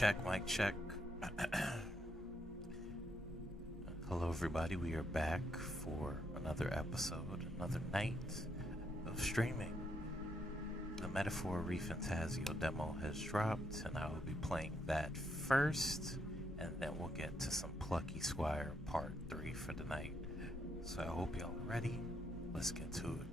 check, mic check. Hello everybody, we are back for another episode, another night of streaming. The Metaphor REFANTAZIO demo has dropped, and I will be playing that first, and then we'll get to some Plucky Squire Part 3 for the night. So I hope y'all are ready. Let's get to it.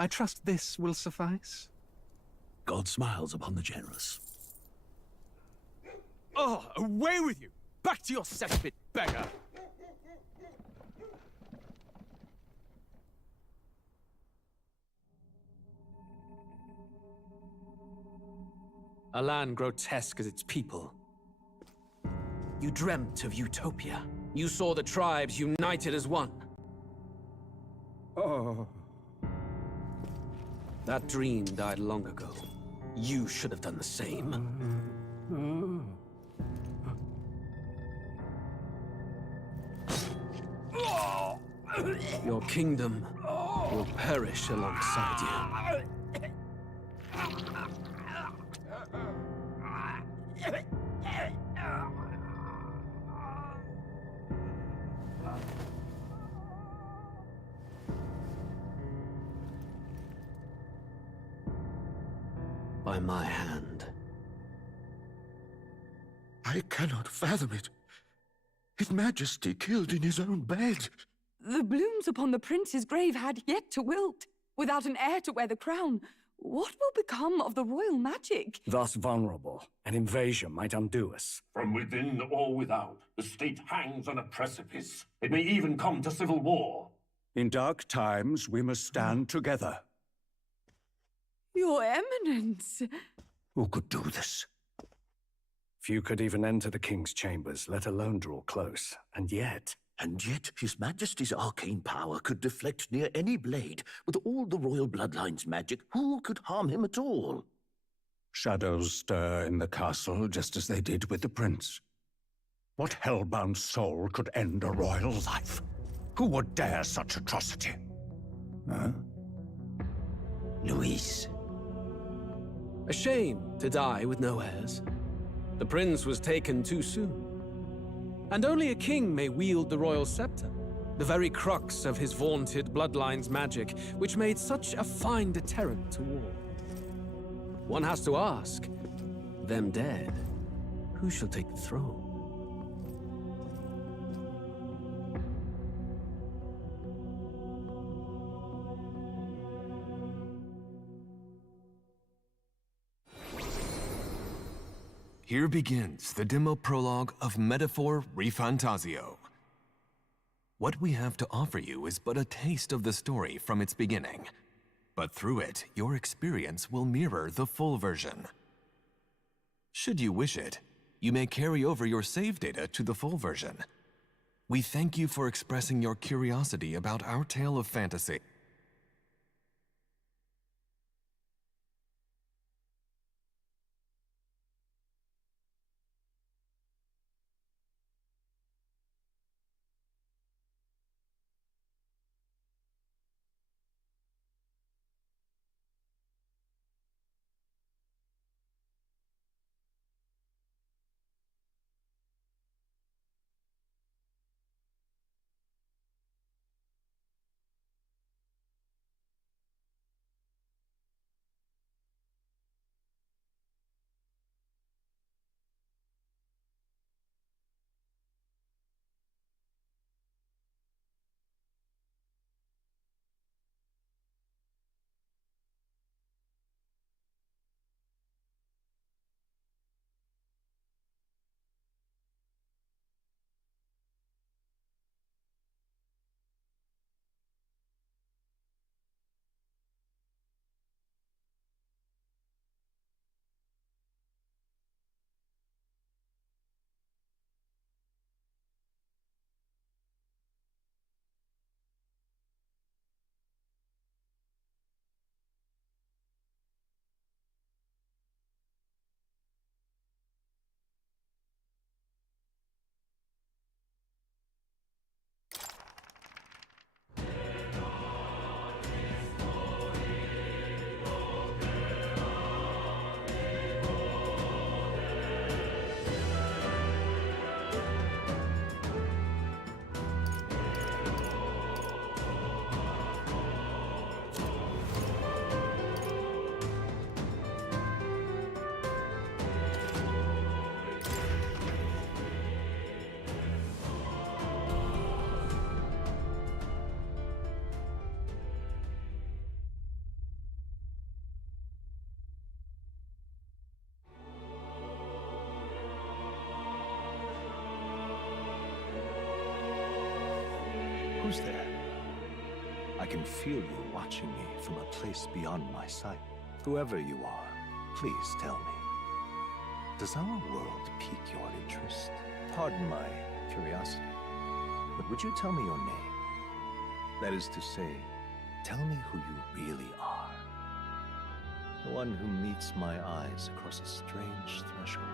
I trust this will suffice. God smiles upon the generous. Oh, away with you! Back to your cesspit, beggar! A land grotesque as its people. You dreamt of utopia. You saw the tribes united as one. Oh. That dream died long ago. You should have done the same. Your kingdom will perish alongside you. By my hand. I cannot fathom it. His Majesty killed in his own bed. The blooms upon the prince's grave had yet to wilt. Without an heir to wear the crown, what will become of the royal magic? Thus vulnerable, an invasion might undo us. From within or without, the state hangs on a precipice. It may even come to civil war. In dark times, we must stand together. Your Eminence! Who could do this? Few could even enter the king's chambers, let alone draw close. And yet His Majesty's arcane power could deflect near any blade. With all the royal bloodline's magic, who could harm him at all? Shadows stir in the castle just as they did with the prince. What hellbound soul could end a royal life? Who would dare such atrocity? Huh? Luis. A shame to die with no heirs. The prince was taken too soon. And only a king may wield the royal scepter, the very crux of his vaunted bloodline's magic, which made such a fine deterrent to war. One has to ask, them dead, who shall take the throne? Here begins the demo prologue of Metaphor REFANTAZIO. What we have to offer you is but a taste of the story from its beginning, but through it, your experience will mirror the full version. Should you wish it, you may carry over your save data to the full version. We thank you for expressing your curiosity about our tale of fantasy. Who's there? I can feel you watching me from a place beyond my sight. Whoever you are, please tell me. Does our world pique your interest? Pardon my curiosity, but would you tell me your name? That is to say, tell me who you really are. The one who meets my eyes across a strange threshold.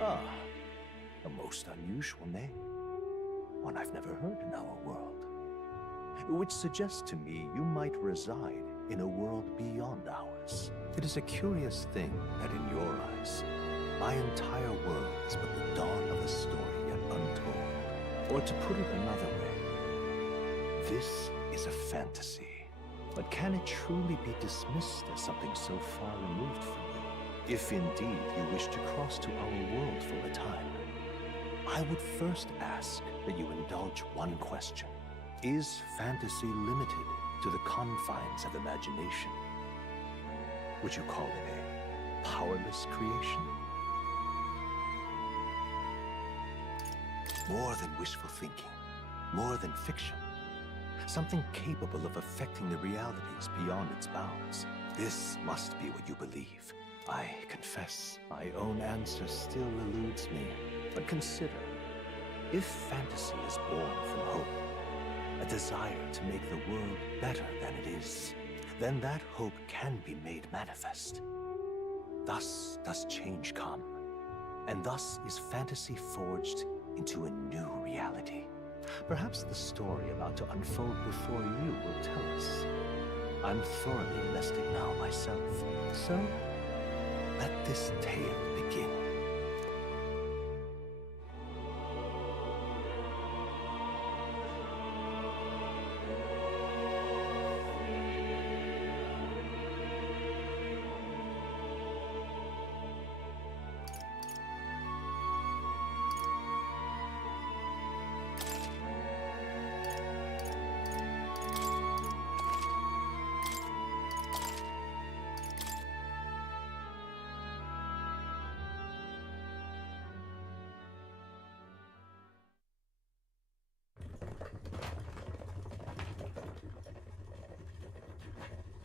Ah, a most unusual name. One I've never heard in our world. Which suggests to me you might reside in a world beyond ours. It is a curious thing that in your eyes, my entire world is but the dawn of a story yet untold. Or to put it another way, this is a fantasy. But can it truly be dismissed as something so far removed from you? If indeed you wish to cross to our world for a time, I would first ask that you indulge one question. Is fantasy limited to the confines of imagination? Would you call it a powerless creation? More than wishful thinking, more than fiction. Something capable of affecting the realities beyond its bounds. This must be what you believe. I confess, my own answer still eludes me. But consider, if fantasy is born from hope, a desire to make the world better than it is, then that hope can be made manifest. Thus does change come, and thus is fantasy forged into a new reality. Perhaps the story about to unfold before you will tell us. I'm thoroughly invested now myself, so let this tale begin.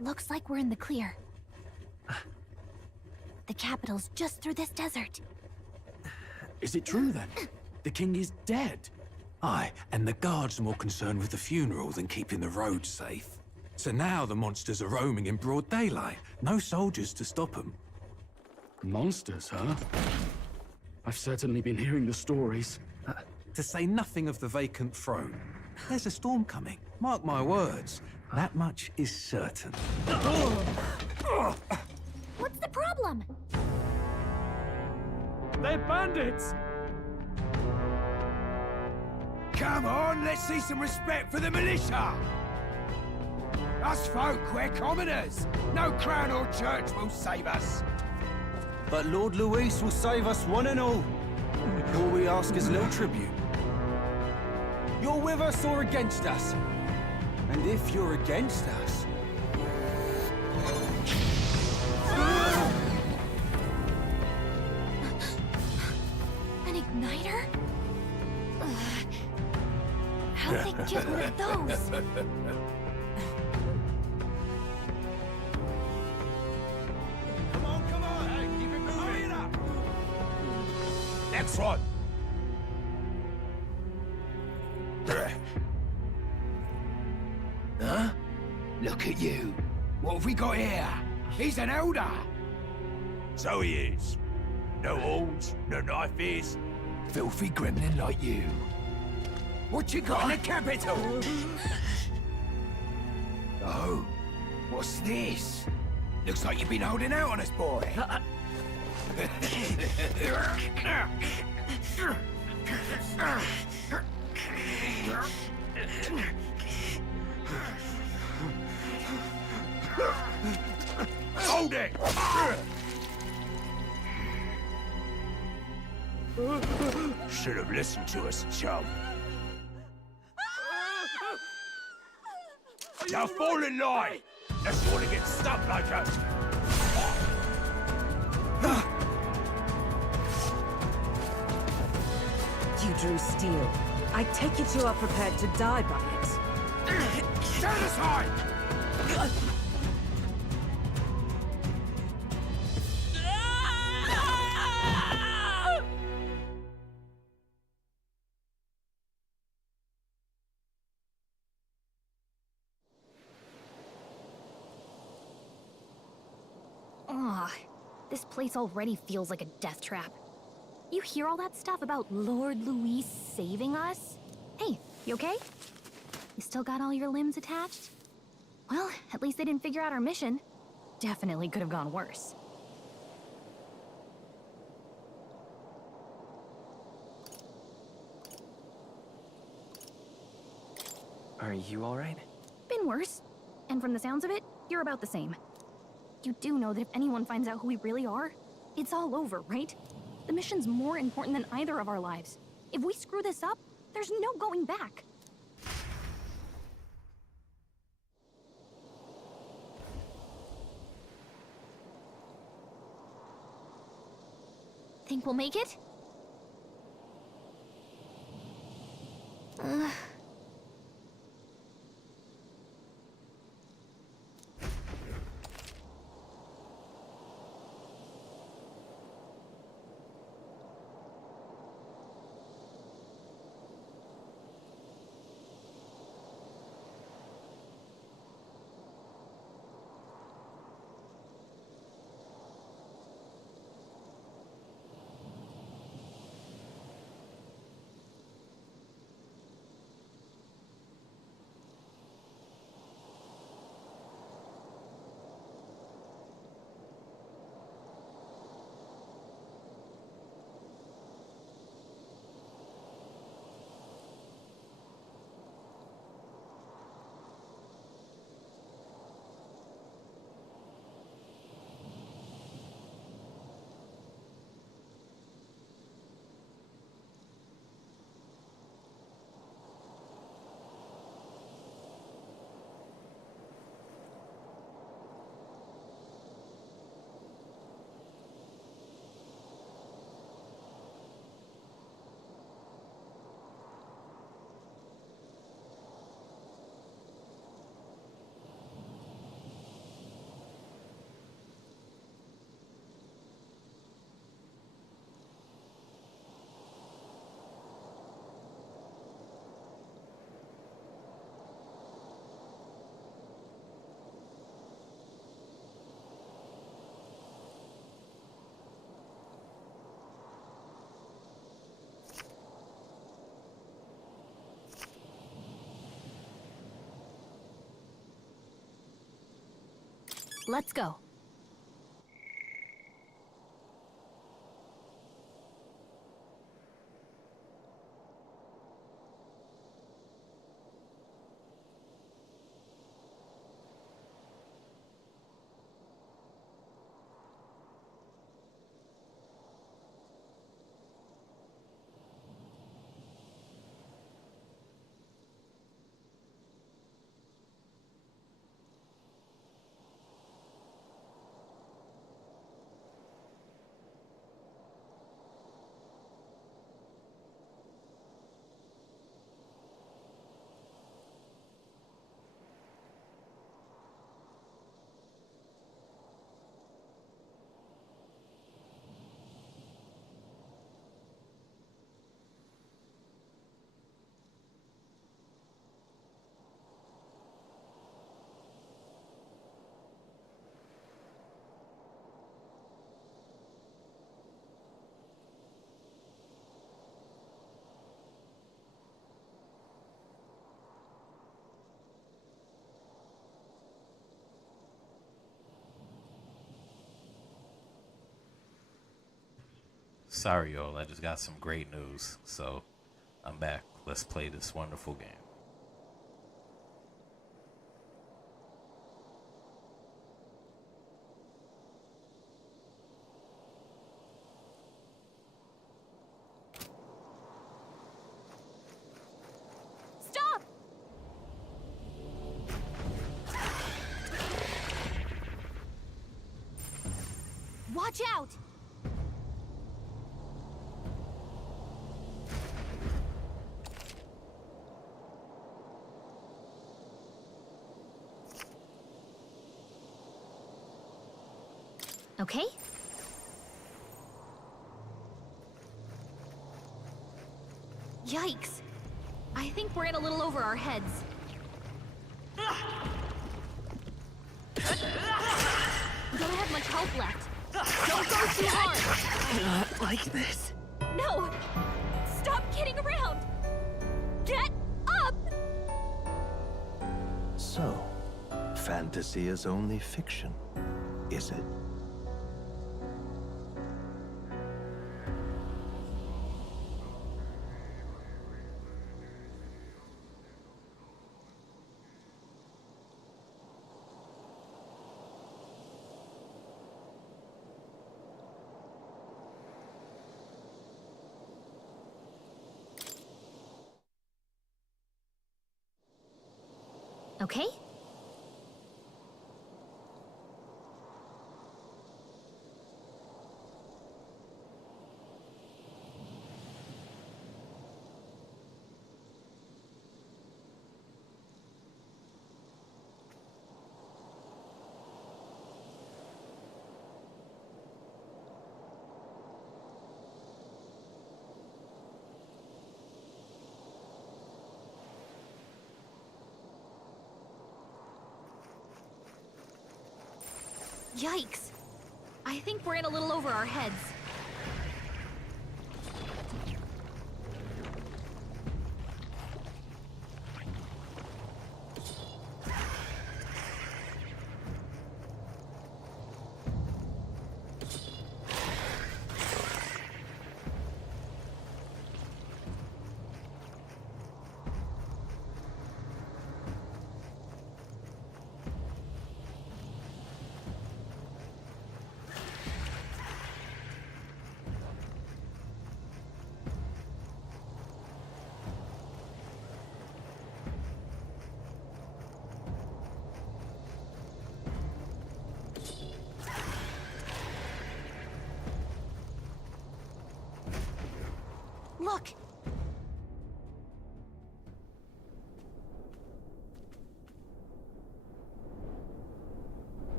Looks like we're in the clear. The capital's just through this desert. Is it true then? The king is dead? Aye, and the guards are more concerned with the funeral than keeping the roads safe. So now the monsters are roaming in broad daylight. No soldiers to stop them. Monsters, huh? I've certainly been hearing the stories. To say nothing of the vacant throne. There's a storm coming, mark my words. That much is certain. What's the problem? They're bandits! Come on, let's see some respect for the militia! Us folk, we're commoners. No crown or church will save us. But Lord Luis will save us one and all. All we ask is a little tribute. You're with us or against us? And if you're against us... An igniter? How'd they get one of those? Come on, hey, keep it moving up! Next one! Huh? Look at you. What have we got here? He's an elder. So he is. No horns, no knife is. Filthy gremlin like you. What you got in the capital? Oh, what's this? Looks like you've been holding out on us, boy. Hold it! Should have listened to us, chum. Now fall in line! Let's want to get stuck like us. You drew steel. I take it you are prepared to die by it. Stand aside! This place already feels like a death trap. You hear all that stuff about Lord Luis saving us? Hey, you okay? You still got all your limbs attached? Well, at least they didn't figure out our mission. Definitely could have gone worse. Are you alright? Been worse. And from the sounds of it, you're about the same. You do know that if anyone finds out who we really are, it's all over, right? The mission's more important than either of our lives. If we screw this up, there's no going back. Think we'll make it? Let's go. Sorry, y'all. I just got some great news. So, I'm back. Let's play this wonderful game. Stop! Watch out! Okay? Yikes. I think we're in a little over our heads. We don't have much health left. Don't go too hard! Not like this. No! Stop kidding around! Get up! So, fantasy is only fiction, is it? Okay? Yikes! I think we're in a little over our heads. Look!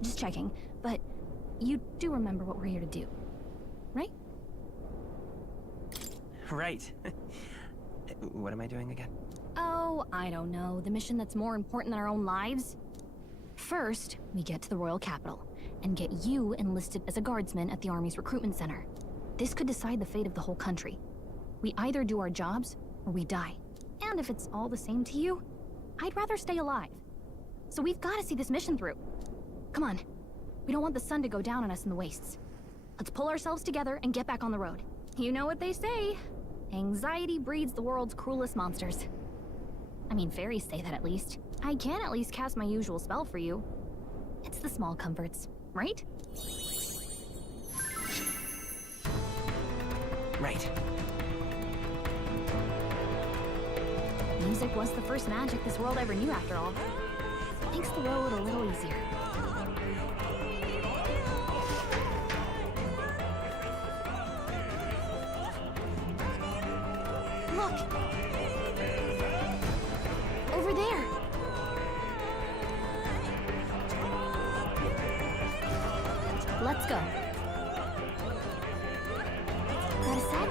Just checking, but you do remember what we're here to do, right? Right. What am I doing again? Oh, I don't know. The mission that's more important than our own lives? First, we get to the royal capital and get you enlisted as a guardsman at the army's recruitment center. This could decide the fate of the whole country. We either do our jobs or we die. And if it's all the same to you, I'd rather stay alive. So we've got to see this mission through. Come on. We don't want the sun to go down on us in the wastes. Let's pull ourselves together and get back on the road. You know what they say. Anxiety breeds the world's cruelest monsters. I mean, fairies say that at least. I can at least cast my usual spell for you. It's the small comforts, right? Right. Music was the first magic this world ever knew, after all. Makes the road a little easier. Look! Over there! Let's go. Got a set?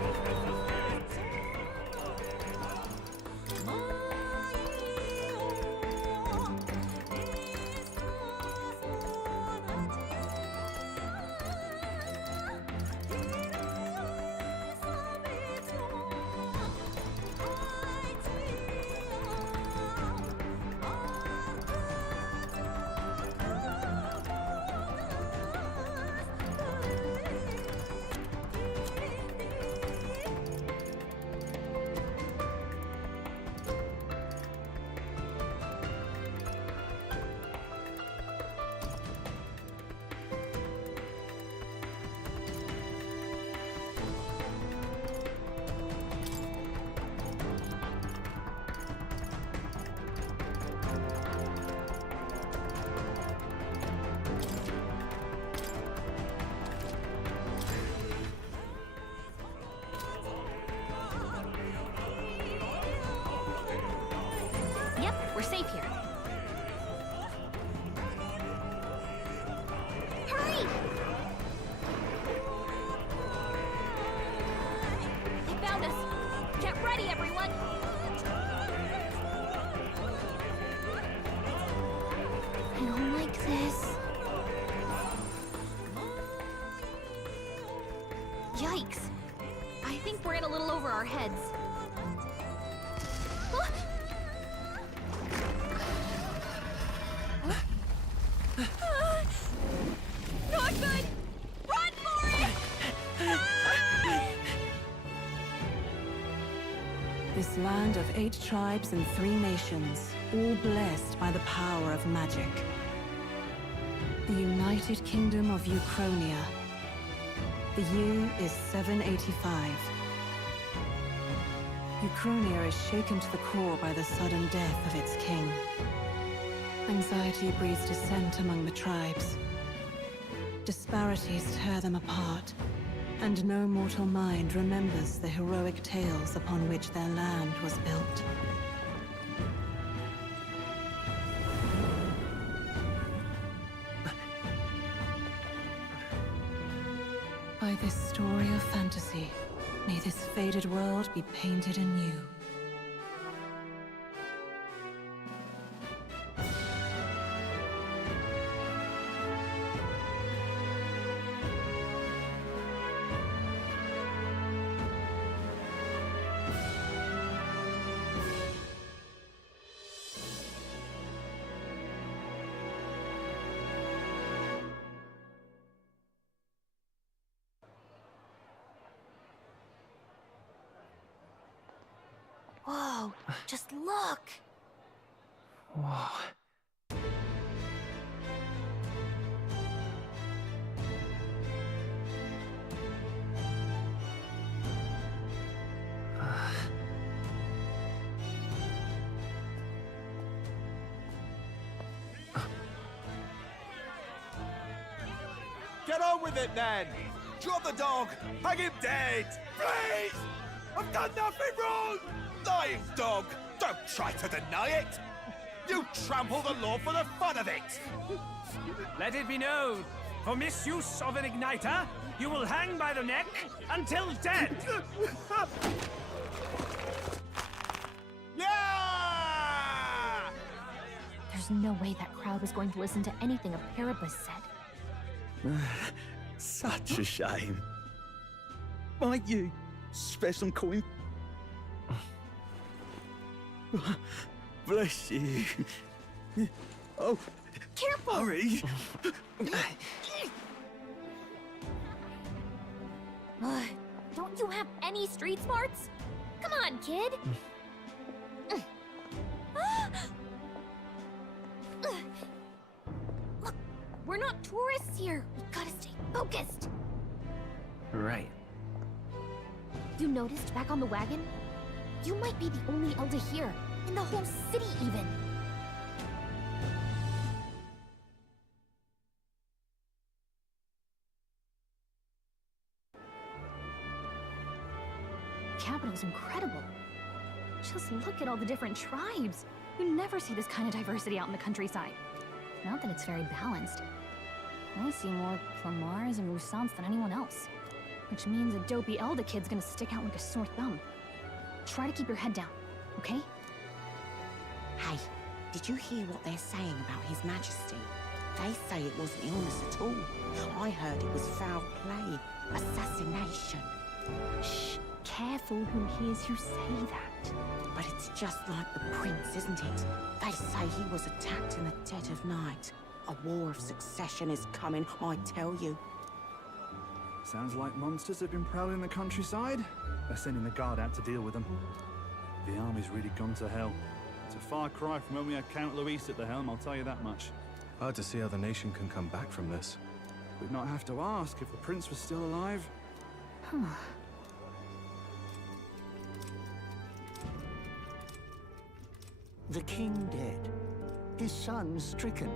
Yep, we're safe here. Hurry! They found us. Get ready, everyone! I don't like this. Yikes. I think we're in a little over our heads. Not good! Run for it! This land of 8 tribes and 3 nations, all blessed by the power of magic. The United Kingdom of Uchronia. The year is 785. Uchronia is shaken to the core by the sudden death of its king. Anxiety breeds dissent among the tribes. Disparities tear them apart, and no mortal mind remembers the heroic tales upon which their land was built. By this story of fantasy, may this faded world be painted anew. Whoa, just look! Whoa. Get on with it, then! Drop the dog! Hang him dead! Please! I've done nothing wrong! Lying dog! Don't try to deny it! You trample the law for the fun of it! Let it be known, for misuse of an igniter, you will hang by the neck until dead! Yeah! There's no way that crowd was going to listen to anything a Paribus said. Such a shame. Might you spare some coin? Bless you. Oh, careful! Hurry! Don't you have any street smarts? Come on, kid! Look, we're not tourists here. We gotta stay focused. Right. You noticed back on the wagon? You might be the only elder here, in the whole city even. Capital's incredible. Just look at all the different tribes. You never see this kind of diversity out in the countryside. Not that it's very balanced. I see more Clamars and Roussants than anyone else. Which means a dopey elder kid's gonna stick out like a sore thumb. Try to keep your head down, okay? Hey, did you hear what they're saying about His Majesty? They say it wasn't illness at all. I heard it was foul play, assassination. Shh, careful who hears you say that. But it's just like the prince, isn't it? They say he was attacked in the dead of night. A war of succession is coming, I tell you. Sounds like monsters have been prowling the countryside. They're sending the guard out to deal with them. The army's really gone to hell. It's a far cry from when we had Count Luis at the helm, I'll tell you that much. Hard to see how the nation can come back from this. We'd not have to ask if the prince was still alive. The king dead, his son stricken.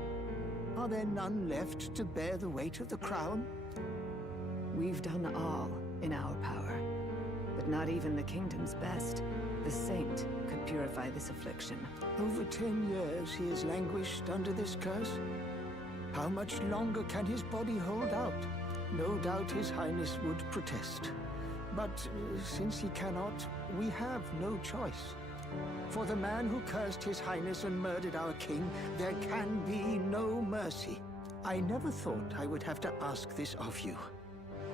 Are there none left to bear the weight of the crown? We've done all in our power, but not even the kingdom's best, the saint, could purify this affliction. Over 10 years he has languished under this curse. How much longer can his body hold out? No doubt his highness would protest. But since he cannot, we have no choice. For the man who cursed his highness and murdered our king, there can be no mercy. I never thought I would have to ask this of you.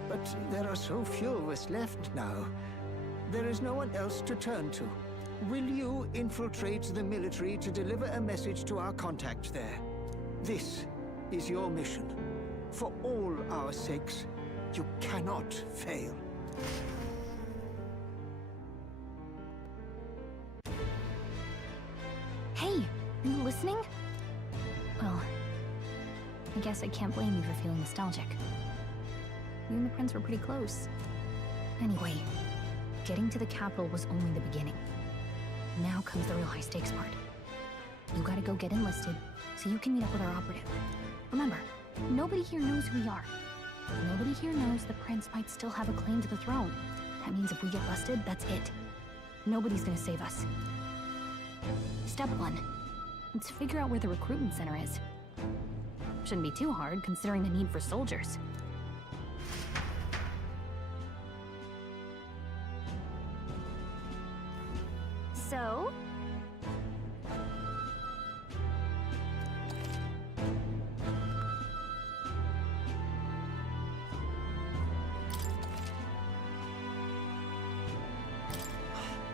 But there are so few of us left now. There is no one else to turn to. Will you infiltrate the military to deliver a message to our contact there? This is your mission. For all our sakes, you cannot fail. Hey, are you listening? Well, I guess I can't blame you for feeling nostalgic. You and the prince were pretty close. Anyway, Getting to the capital was only the beginning. Now comes the real high-stakes part. You gotta go get enlisted, so you can meet up with our operative. Remember, nobody here knows who we are. Nobody here knows the prince might still have a claim to the throne. That means if we get busted, that's it. Nobody's gonna save us. Step 1. Let's figure out where the recruitment center is. Shouldn't be too hard, considering the need for soldiers. So?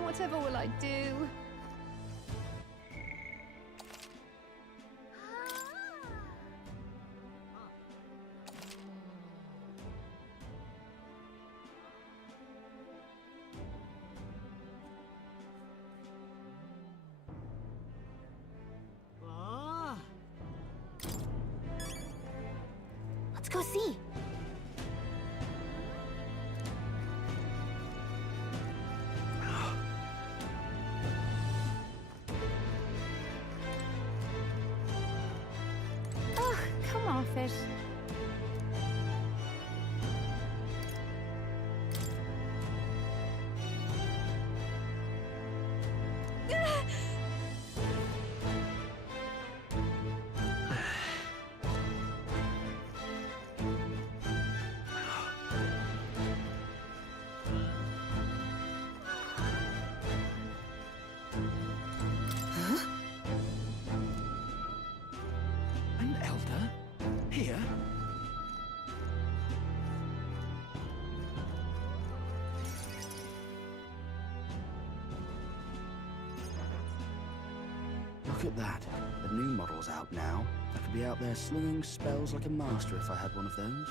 Whatever will I do? Let's go see. Oh, come off it. An elder? Here? Look at that. The new model's out now. I could be out there slinging spells like a master if I had one of those.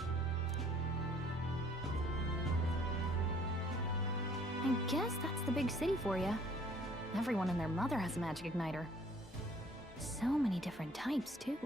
I guess that's the big city for you. Everyone and their mother has a magic igniter. So many different types, too.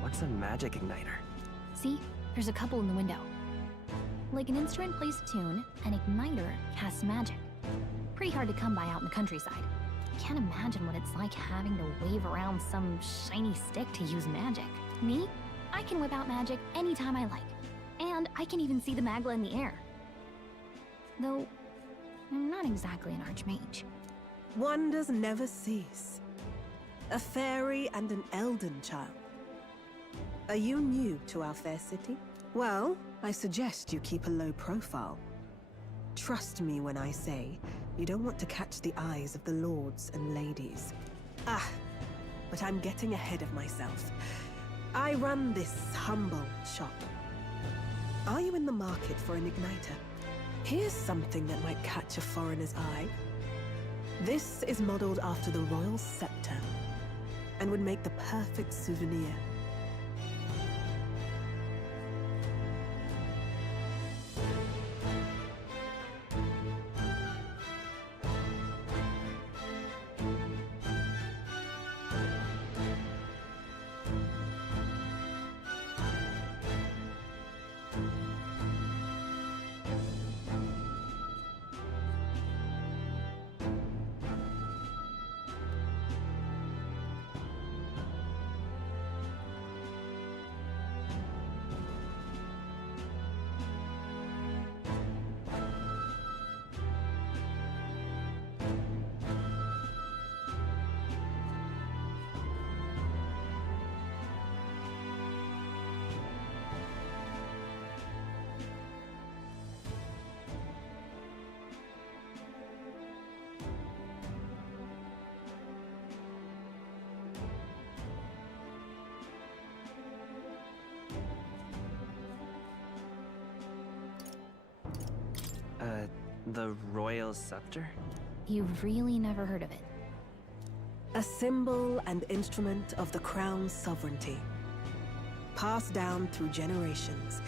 What's a magic igniter? See? There's a couple in the window. Like an instrument plays a tune, an igniter casts magic. Pretty hard to come by out in the countryside. Can't imagine what it's like having to wave around some shiny stick to use magic. Me? I can whip out magic anytime I like. And I can even see the magla in the air. Though, I'm not exactly an archmage. Wonders never cease. A fairy and an elden child. Are you new to our fair city? Well, I suggest you keep a low profile. Trust me when I say you don't want to catch the eyes of the lords and ladies. Ah, but I'm getting ahead of myself. I run this humble shop. Are you in the market for an igniter? Here's something that might catch a foreigner's eye. This is modeled after the royal scepter and would make the perfect souvenir. The royal scepter? You've really never heard of it. A symbol and instrument of the crown's sovereignty, passed down through generations.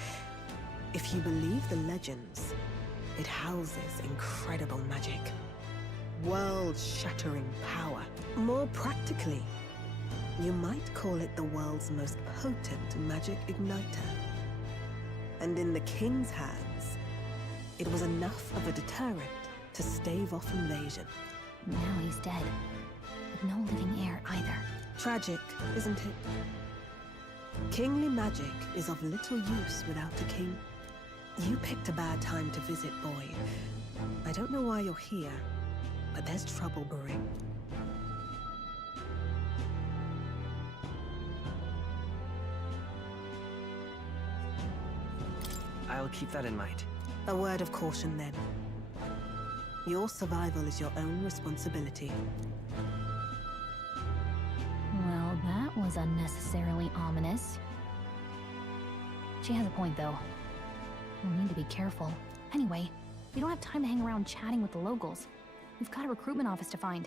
If you believe the legends, it houses incredible magic, world-shattering power. More practically, you might call it the world's most potent magic igniter. And in the king's hands, it was enough of a deterrent to stave off invasion. Now he's dead, with no living heir either. Tragic, isn't it? Kingly magic is of little use without a king. You picked a bad time to visit, boy. I don't know why you're here, but there's trouble brewing. I'll keep that in mind. A word of caution, then. Your survival is your own responsibility. Well, that was unnecessarily ominous. She has a point, though. We'll need to be careful. Anyway, we don't have time to hang around chatting with the locals. We've got a recruitment office to find.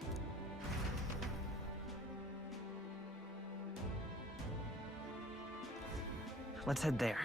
Let's head there.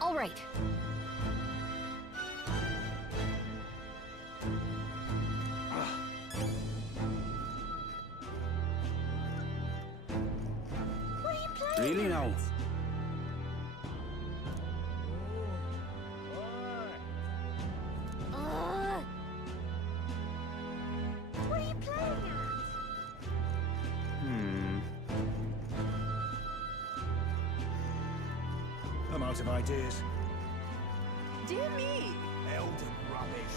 All right. Really now? What are you playing at? I'm out of ideas. Dear me! Elden rubbish.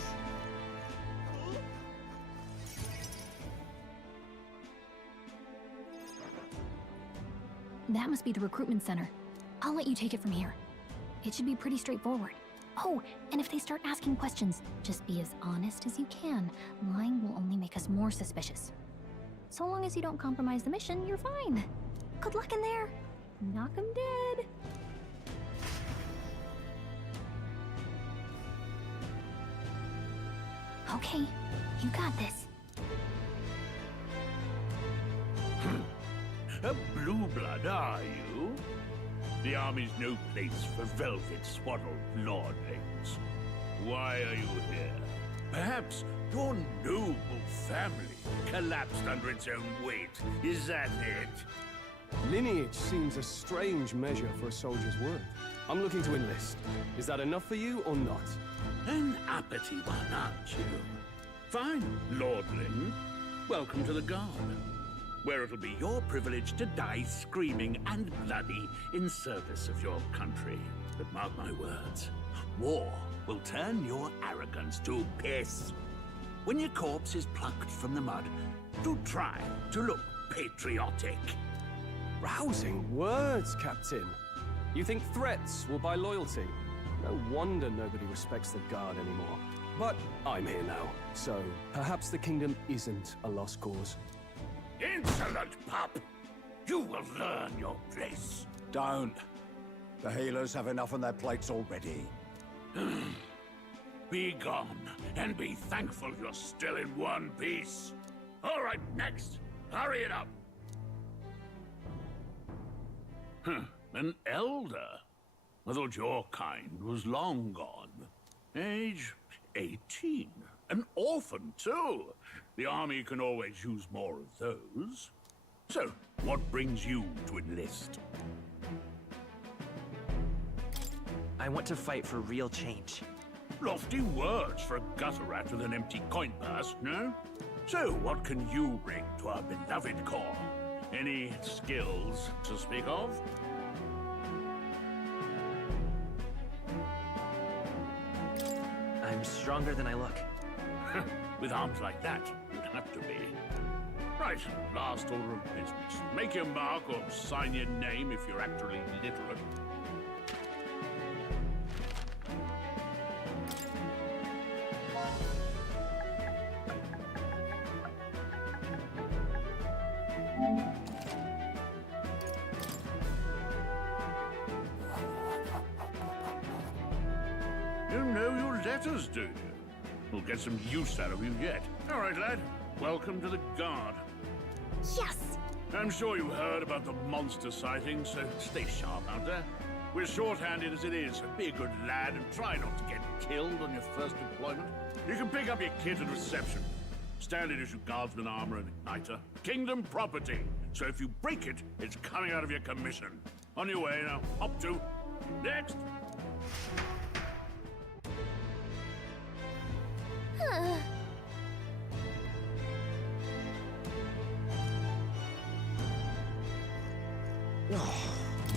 That must be the recruitment center. I'll let you take it from here. It should be pretty straightforward. Oh, and if they start asking questions, just be as honest as you can. Lying will only make us more suspicious. So long as you don't compromise the mission, you're fine. Good luck in there. Knock 'em dead. Okay, you got this. A blue blood, are you? The army's no place for velvet-swaddled lordlings. Why are you here? Perhaps your noble family collapsed under its own weight. Is that it? Lineage seems a strange measure for a soldier's worth. I'm looking to enlist. Is that enough for you or not? An uppity one, aren't you? Fine, lordling. Welcome to the Guard, where it'll be your privilege to die screaming and bloody in service of your country. But mark my words, war will turn your arrogance to piss. When your corpse is plucked from the mud, do try to look patriotic. Rousing words, Captain. You think threats will buy loyalty? No wonder nobody respects the Guard anymore. But I'm here now, so perhaps the kingdom isn't a lost cause. Insolent pup! You will learn your place. Don't. The healers have enough on their plates already. Be gone, and be thankful you're still in one piece. All right, next. Hurry it up. An elder? I thought your kind was long gone. Age 18. An orphan, too. The army can always use more of those. So, what brings you to enlist? I want to fight for real change. Lofty words for a gutter rat with an empty coin purse, no? So, what can you bring to our beloved core? Any skills to speak of? I'm stronger than I look. With arms like that, you'd have to be. Right, last order of business. Make your mark or sign your name if you're actually literate. You know your letters, do you? We'll get some use out of you yet. All right, lad. Welcome to the Guard. Yes! I'm sure you heard about the monster sightings, so stay sharp out there. We're short-handed as it is, so be a good lad and try not to get killed on your first deployment. You can pick up your kit at reception. Standard issue guardsman armor and igniter. Kingdom property. So if you break it, it's coming out of your commission. On your way now. Hop to. Next.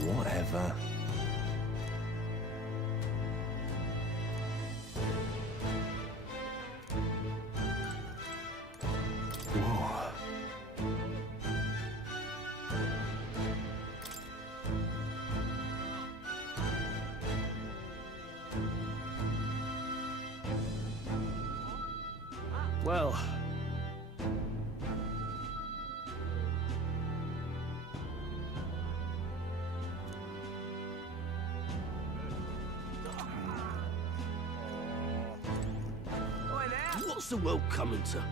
Whatever. Whoa. Well... What's the world coming to?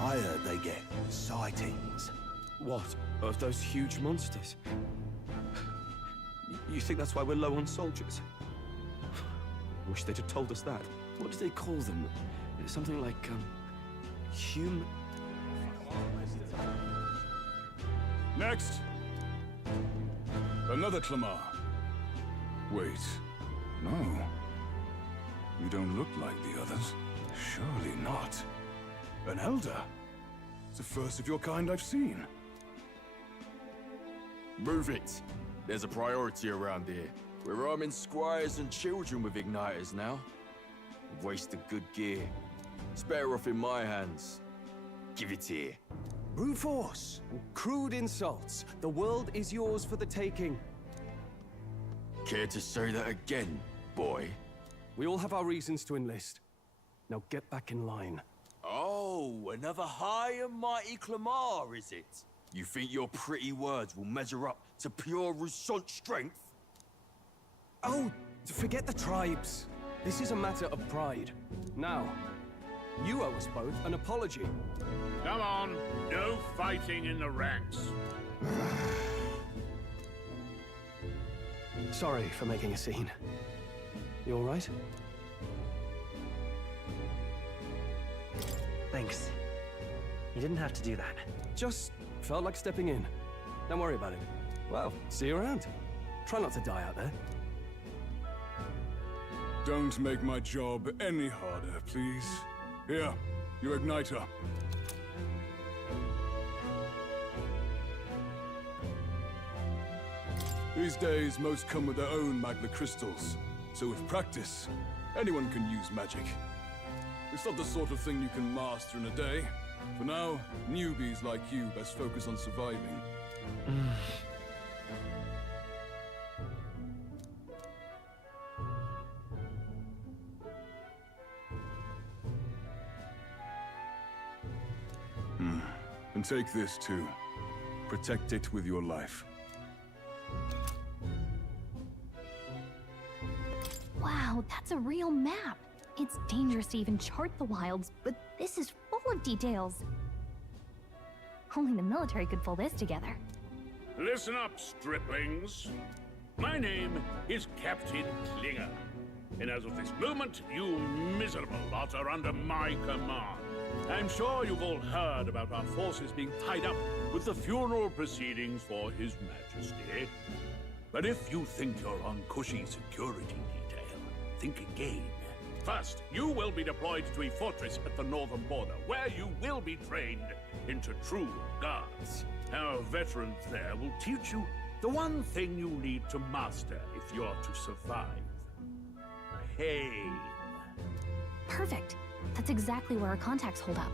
I heard they get sightings. What? Of those huge monsters? You think that's why we're low on soldiers? Wish they'd have told us that. What do they call them? Something like, human... Next! Another Clamar. Wait, no. You don't look like the others. Surely not. An elder? It's the first of your kind I've seen. Move it. There's a priority around here. We're arming squires and children with igniters now. Wasted good gear. It's better off in my hands. Give it here. Brute force. Crude insults. The world is yours for the taking. Care to say that again, boy? We all have our reasons to enlist. Now get back in line. Oh, another high and mighty Clamar, is it? You think your pretty words will measure up to pure Rousant strength? Oh, forget the tribes. This is a matter of pride. Now, you owe us both an apology. Come on, no fighting in the ranks. Sorry for making a scene. You all right? Thanks. You didn't have to do that. Just felt like stepping in. Don't worry about it. Well, see you around. Try not to die out there. Don't make my job any harder, please. Here, Your igniter. These days, most come with their own magna crystals. So with practice, anyone can use magic. It's not the sort of thing you can master in a day. For now, newbies like you best focus on surviving. And take this too. Protect it with your life. Wow, that's a real map. It's dangerous to even chart the wilds, but this is full of details. Only the military could pull this together. Listen up, striplings. My name is Captain Klinger. And as of this moment, you miserable lot are under my command. I'm sure you've all heard about our forces being tied up with the funeral proceedings for His Majesty. But if you think you're on cushy security detail, think again. First, you will be deployed to a fortress at the northern border, where you will be trained into true guards. Our veterans there will teach you the one thing you need to master if you're to survive. Pain. Perfect. That's exactly where our contacts hold up.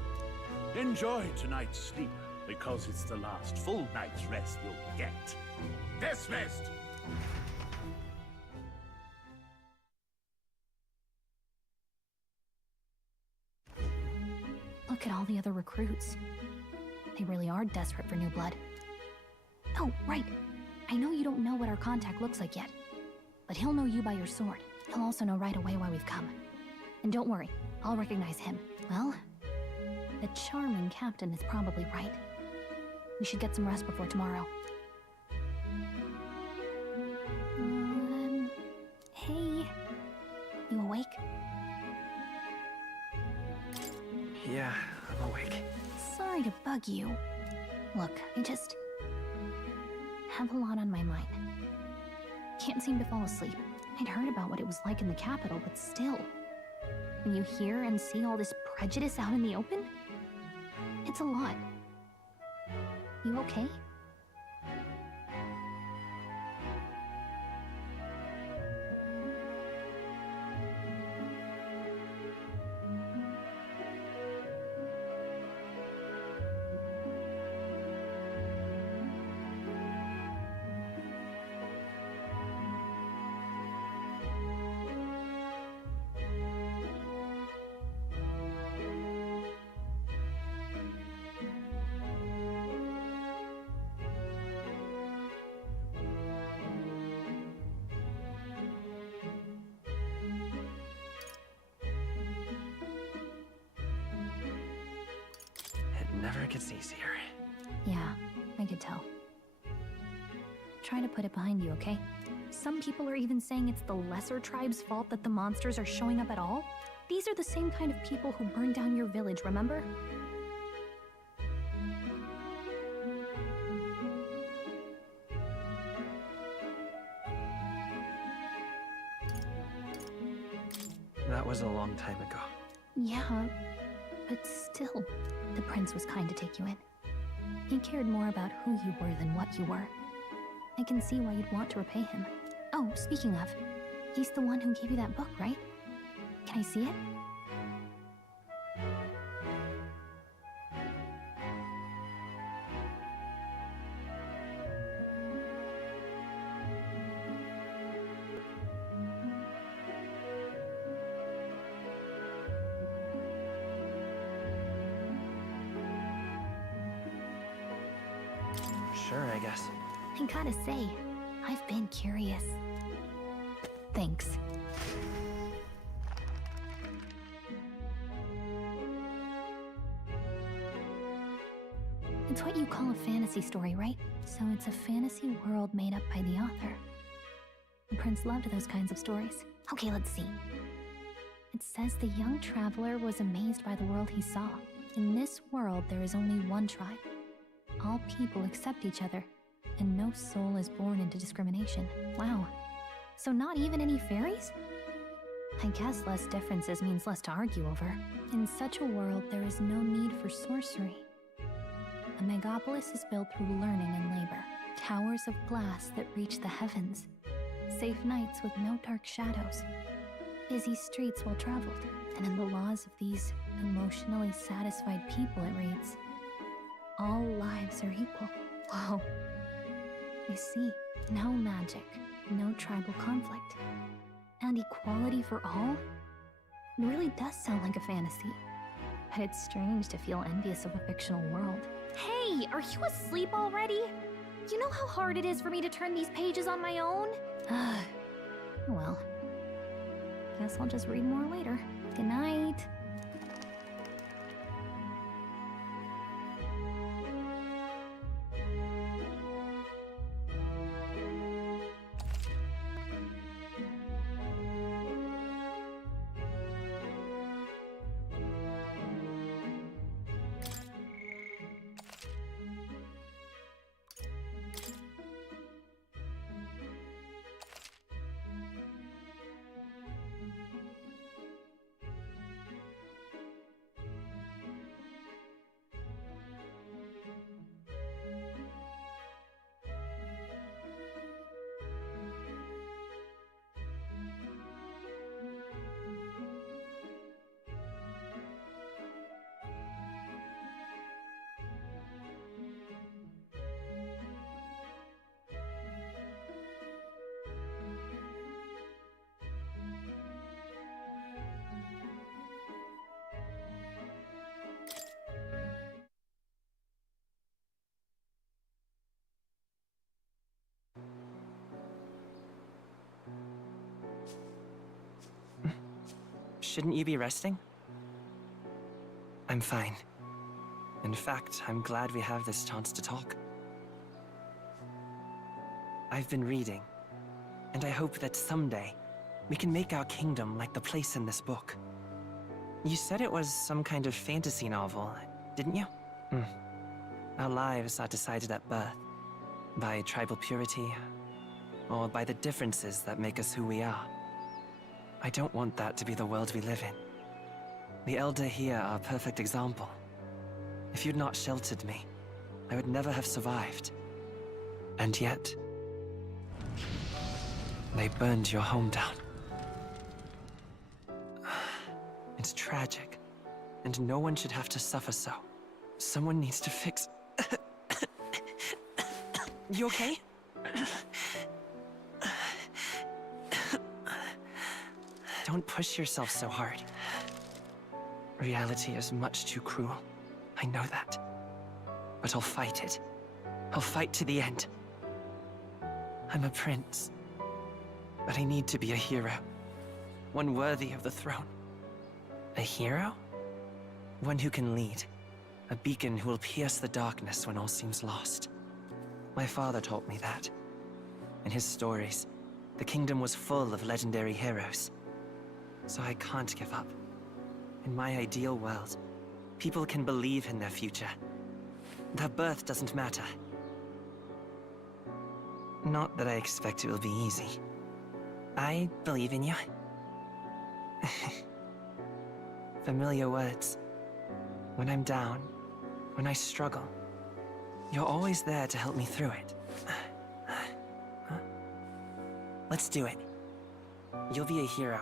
Enjoy tonight's sleep, because it's the last full night's rest you'll get. Dismissed! Look at all the other recruits. They really are desperate for new blood. Oh, right. I know you don't know what our contact looks like yet, but he'll know you by your sword. He'll also know right away why we've come. And don't worry, I'll recognize him. Well, the charming captain is probably right. We should get some rest before tomorrow. Hey. You awake? Yeah, I'm awake. Sorry to bug you. Look, I just have a lot on my mind. Can't seem to fall asleep. I'd heard about what it was like in the capital, but still. When you hear and see all this prejudice out in the open, it's a lot. You okay? Never gets easier. Yeah, I could tell. Try to put it behind you, okay? Some people are even saying it's the lesser tribe's fault that the monsters are showing up at all. These are the same kind of people who burned down your village, remember? That was a long time ago. Yeah, but still, the prince was kind to take you in. He cared more about who you were than what you were. I can see why you'd want to repay him. Oh, speaking of, he's the one who gave you that book, right? Can I see it? Sure, I guess. I gotta say, I've been curious. Thanks. It's what you call a fantasy story, right? So it's a fantasy world made up by the author. The prince loved those kinds of stories. Okay, let's see. It says the young traveler was amazed by the world he saw. In this world, there is only one tribe. All people accept each other, and no soul is born into discrimination. Wow. So not even any fairies? I guess less differences means less to argue over. In such a world, there is no need for sorcery. A megapolis is built through learning and labor. Towers of glass that reach the heavens. Safe nights with no dark shadows. Busy streets well traveled. And in the laws of these emotionally satisfied people, it reads, all lives are equal. Whoa. I see. No magic, no tribal conflict. And equality for all? It really does sound like a fantasy. But it's strange to feel envious of a fictional world. Hey, are you asleep already? You know how hard it is for me to turn these pages on my own? Well, guess I'll just read more later. Good night. Shouldn't you be resting? I'm fine. In fact, I'm glad we have this chance to talk. I've been reading, and I hope that someday we can make our kingdom like the place in this book. You said it was some kind of fantasy novel, didn't you? Our lives are decided at birth, by tribal purity, or by the differences that make us who we are. I don't want that to be the world we live in. The Elder here are a perfect example. If you'd not sheltered me, I would never have survived. And yet, they burned your home down. It's tragic, and no one should have to suffer so. Someone needs to fix... You okay? Don't push yourself so hard. Reality is much too cruel. I know that. But I'll fight it. I'll fight to the end. I'm a prince. But I need to be a hero. One worthy of the throne. A hero? One who can lead. A beacon who will pierce the darkness when all seems lost. My father taught me that. In his stories, the kingdom was full of legendary heroes. So I can't give up. In my ideal world, people can believe in their future. Their birth doesn't matter. Not that I expect it will be easy. I believe in you. Familiar words. When I'm down, when I struggle, you're always there to help me through it. Let's do it. You'll be a hero.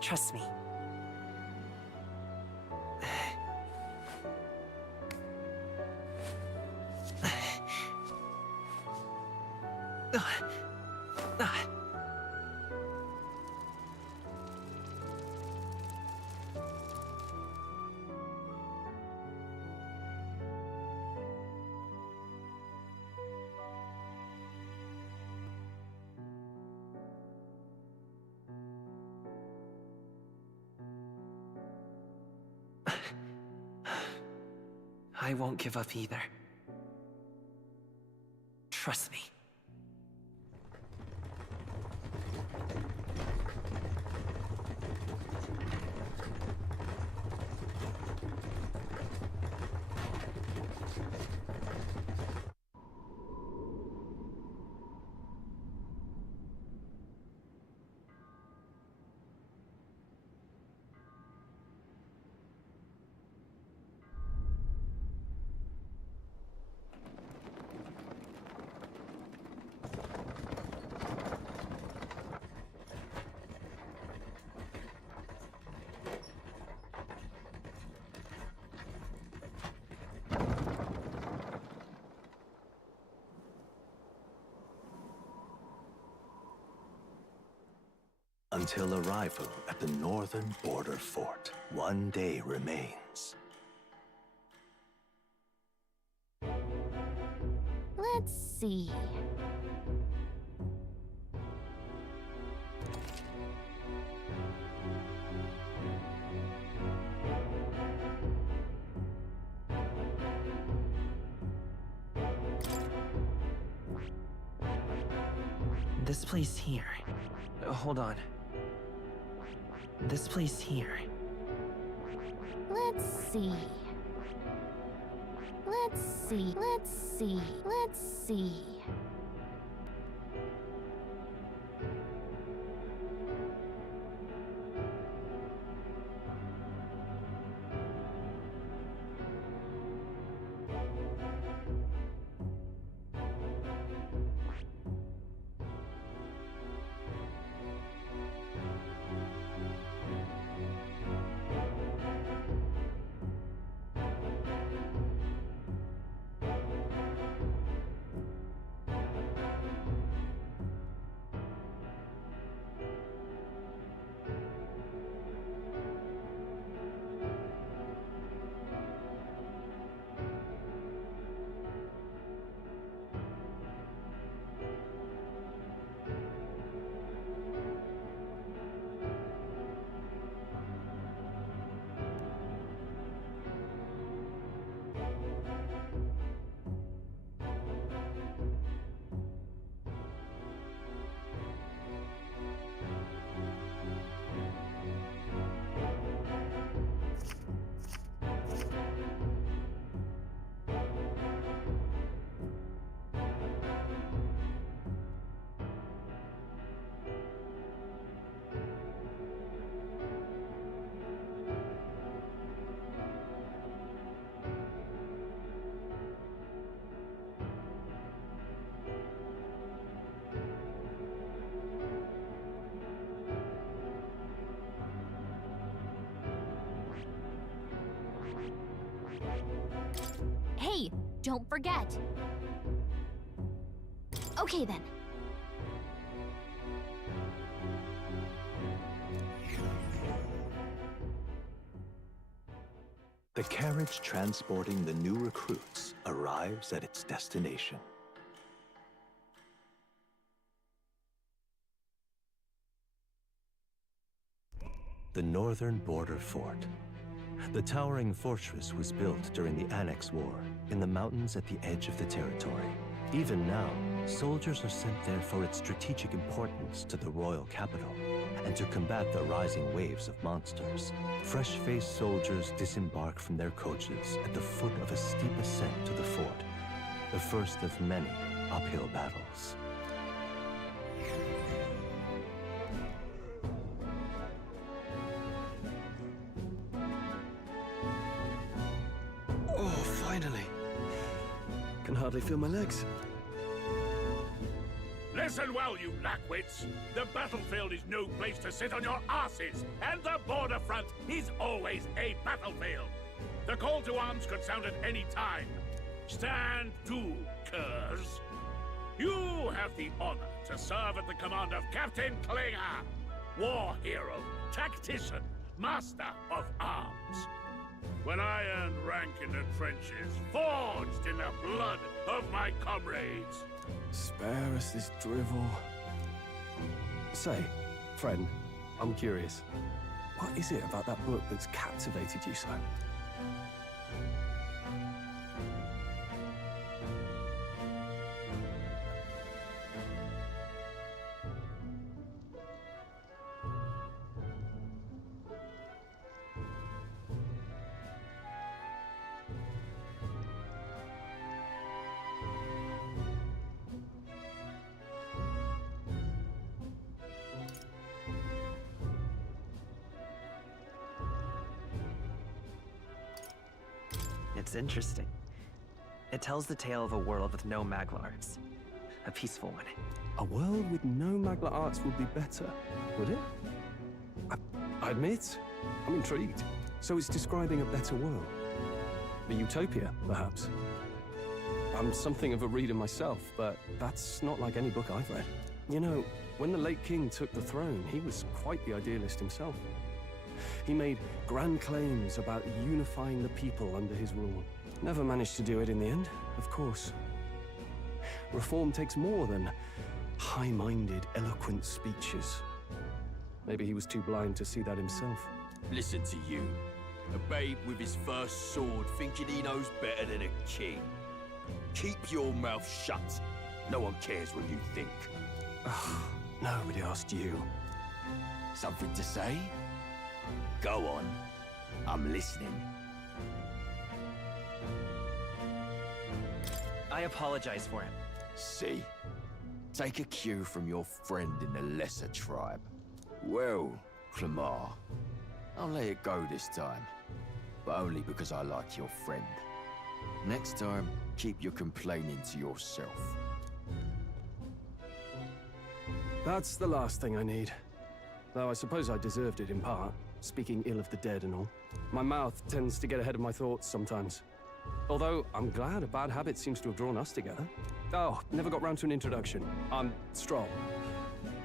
Trust me. I won't give up either. Trust me. until arrival at the northern border fort. One day remains. Let's see. This place here. Hold on. This place here. Let's see. Let's see. Let's see. Let's see. Hey, don't forget. Okay then. The carriage transporting the new recruits arrives at its destination. The northern border fort. The towering fortress was built during the Annex War in the mountains at the edge of the territory. Even now, soldiers are sent there for its strategic importance to the royal capital and to combat the rising waves of monsters. Fresh-faced soldiers disembark from their coaches at the foot of a steep ascent to the fort, the first of many uphill battles. Oh, finally. Can hardly feel my legs. Listen well, you lackwits. The battlefield is no place to sit on your asses, and the border front is always a battlefield. The call to arms could sound at any time. Stand to, curs. You have the honor to serve at the command of Captain Klinger, war hero, tactician, master of arms. When I earned rank in the trenches, forged in the blood of my comrades. Spare us this drivel. Say, friend, I'm curious. What is it about that book that's captivated you so? It's interesting. It tells the tale of a world with no Magla arts. A peaceful one. A world with no Magla arts would be better, would it? I admit, I'm intrigued. So it's describing a better world. A utopia, perhaps. I'm something of a reader myself, but that's not like any book I've read. You know, when the late king took the throne, he was quite the idealist himself. He made grand claims about unifying the people under his rule. Never managed to do it in the end, of course. Reform takes more than high-minded, eloquent speeches. Maybe he was too blind to see that himself. Listen to you. A babe with his first sword thinking he knows better than a king. Keep your mouth shut. No one cares what you think. Nobody asked you. Something to say? Go on. I'm listening. I apologize for him. See? Take a cue from your friend in the lesser tribe. Well, Clamar, I'll let it go this time. But only because I like your friend. Next time, keep your complaining to yourself. That's the last thing I need. Though I suppose I deserved it in part, speaking ill of the dead and all. My mouth tends to get ahead of my thoughts sometimes. Although, I'm glad a bad habit seems to have drawn us together. Oh, never got round to an introduction. I'm Stroll.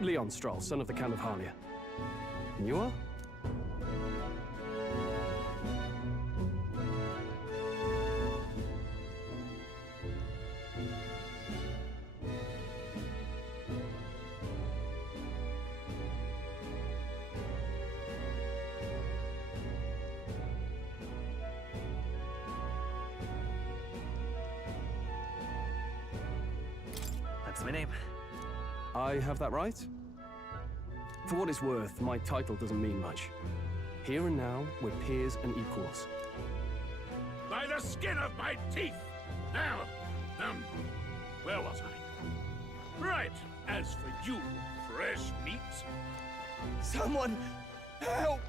Leon Stroll, son of the Count of Harlia. And you are? That's my name. I have that right? For what it's worth, my title doesn't mean much. Here and now, we're peers and equals. By the skin of my teeth! Now, where was I? Right, as for you, fresh meat. Someone, help!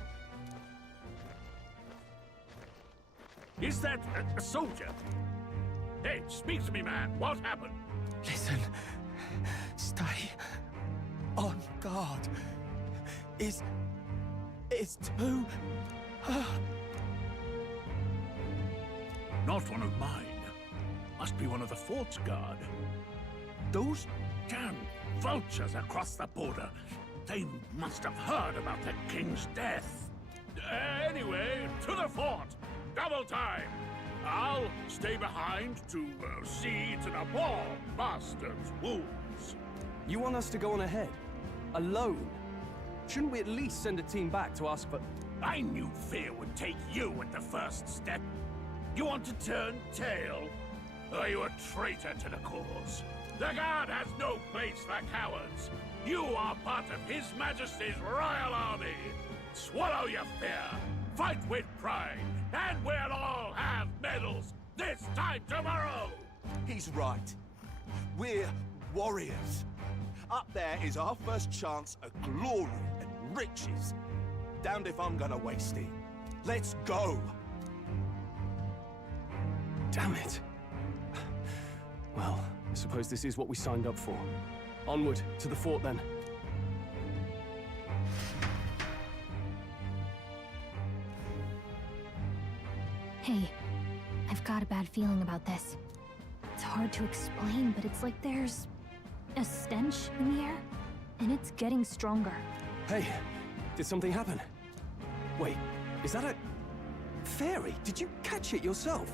Is that a soldier? Hey, speak to me, man. What happened? Listen. Stay on guard. It's too... Not one of mine. Must be one of the fort's guard. Those damn vultures across the border. They must have heard about the king's death. Anyway, to the fort. Double time. I'll stay behind to see to the poor bastard's wounds. You want us to go on ahead? Alone? Shouldn't we at least send a team back to ask for... I knew fear would take you at the first step. You want to turn tail? Are you a traitor to the cause? The Guard has no place for cowards. You are part of His Majesty's Royal Army. Swallow your fear. Fight with pride. And we'll all have medals this time tomorrow. He's right. We're warriors. Up there is our first chance at glory and riches. Damned if I'm gonna waste it. Let's go! Damn it. Well, I suppose this is what we signed up for. Onward, to the fort then. Hey, I've got a bad feeling about this. It's hard to explain, but it's like there's a stench in the air, and it's getting stronger. Hey, did something happen? Wait, is that a... fairy? Did you catch it yourself?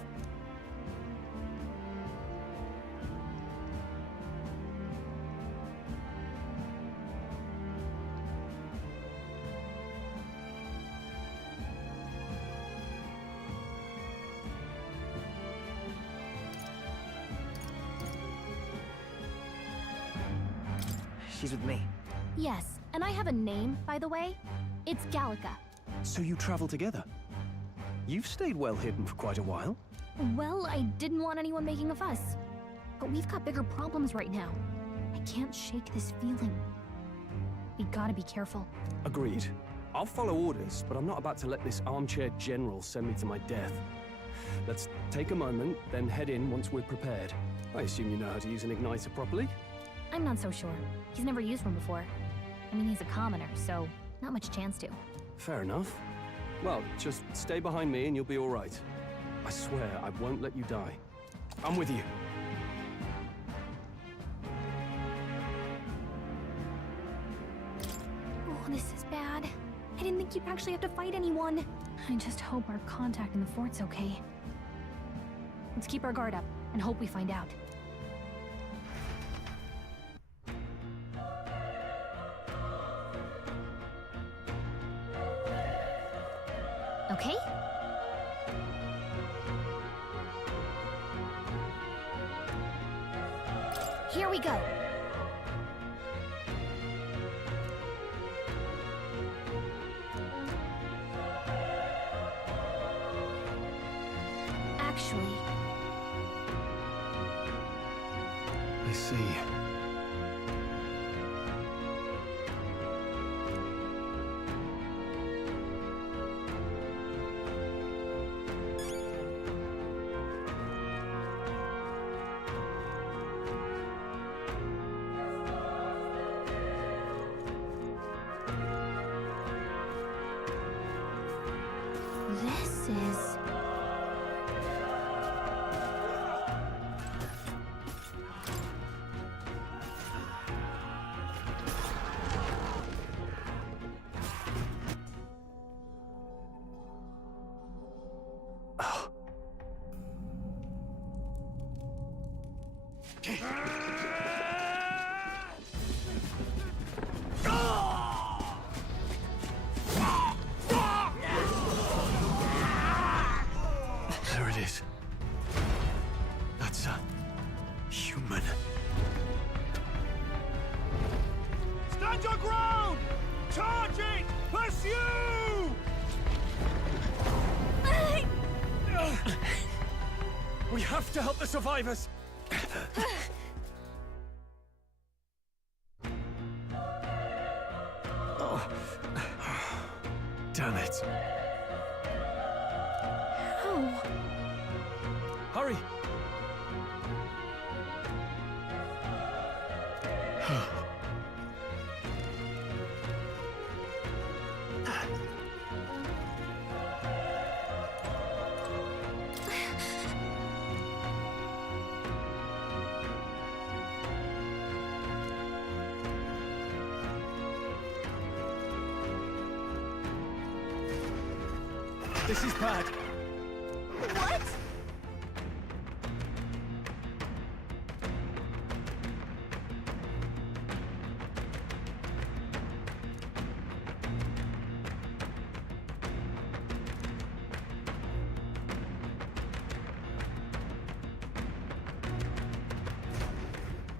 She's with me. Yes, and I have a name, by the way. It's Gallica. So you travel together? You've stayed well hidden for quite a while. Well, I didn't want anyone making a fuss. But we've got bigger problems right now. I can't shake this feeling. We gotta be careful. Agreed. I'll follow orders, but I'm not about to let this armchair general send me to my death. Let's take a moment, then head in once we're prepared. I assume you know how to use an igniter properly? I'm not so sure. He's never used one before. I mean, he's a commoner, so not much chance to. Fair enough. Well, just stay behind me and you'll be all right. I swear I won't let you die. I'm with you. this is bad. I didn't think you'd actually have to fight anyone. I just hope our contact in the fort's okay. Let's keep our guard up and hope we find out. Okay? Here we go. Actually, I see. this is... There it is. That's a human. Stand your ground! Charging! Pursue! We have to help the survivors! Oh. Damn it. How? Hurry! This is bad. What?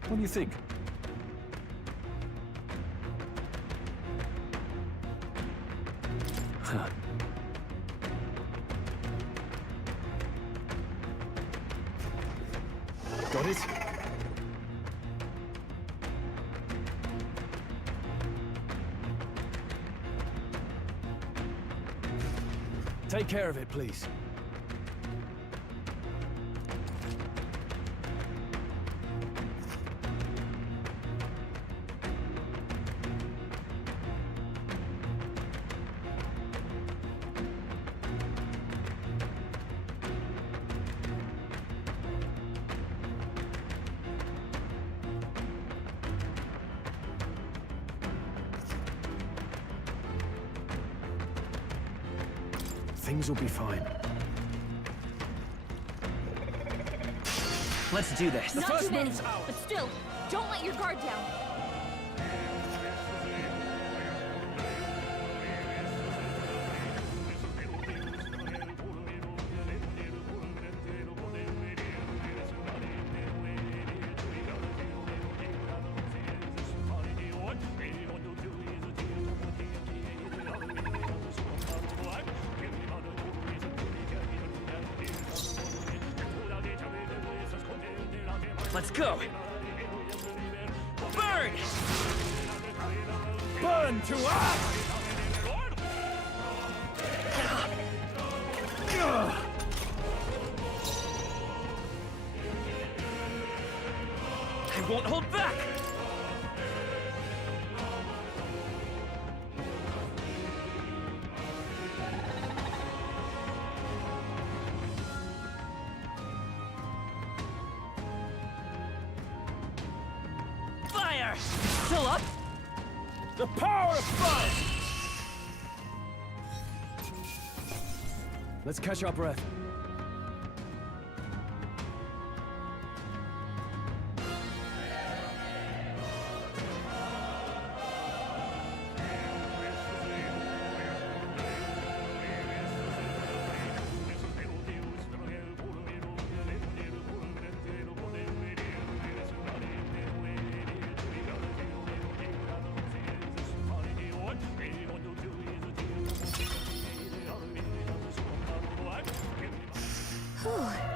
What do you think? Huh. Got it? Take care of it, please. Things will be fine. Let's do this. Not too many, but still, don't let your guard down. Let's go! Burn! Burn to us! I won't hold back! Still up? The power of fire! Let's catch our breath. All right!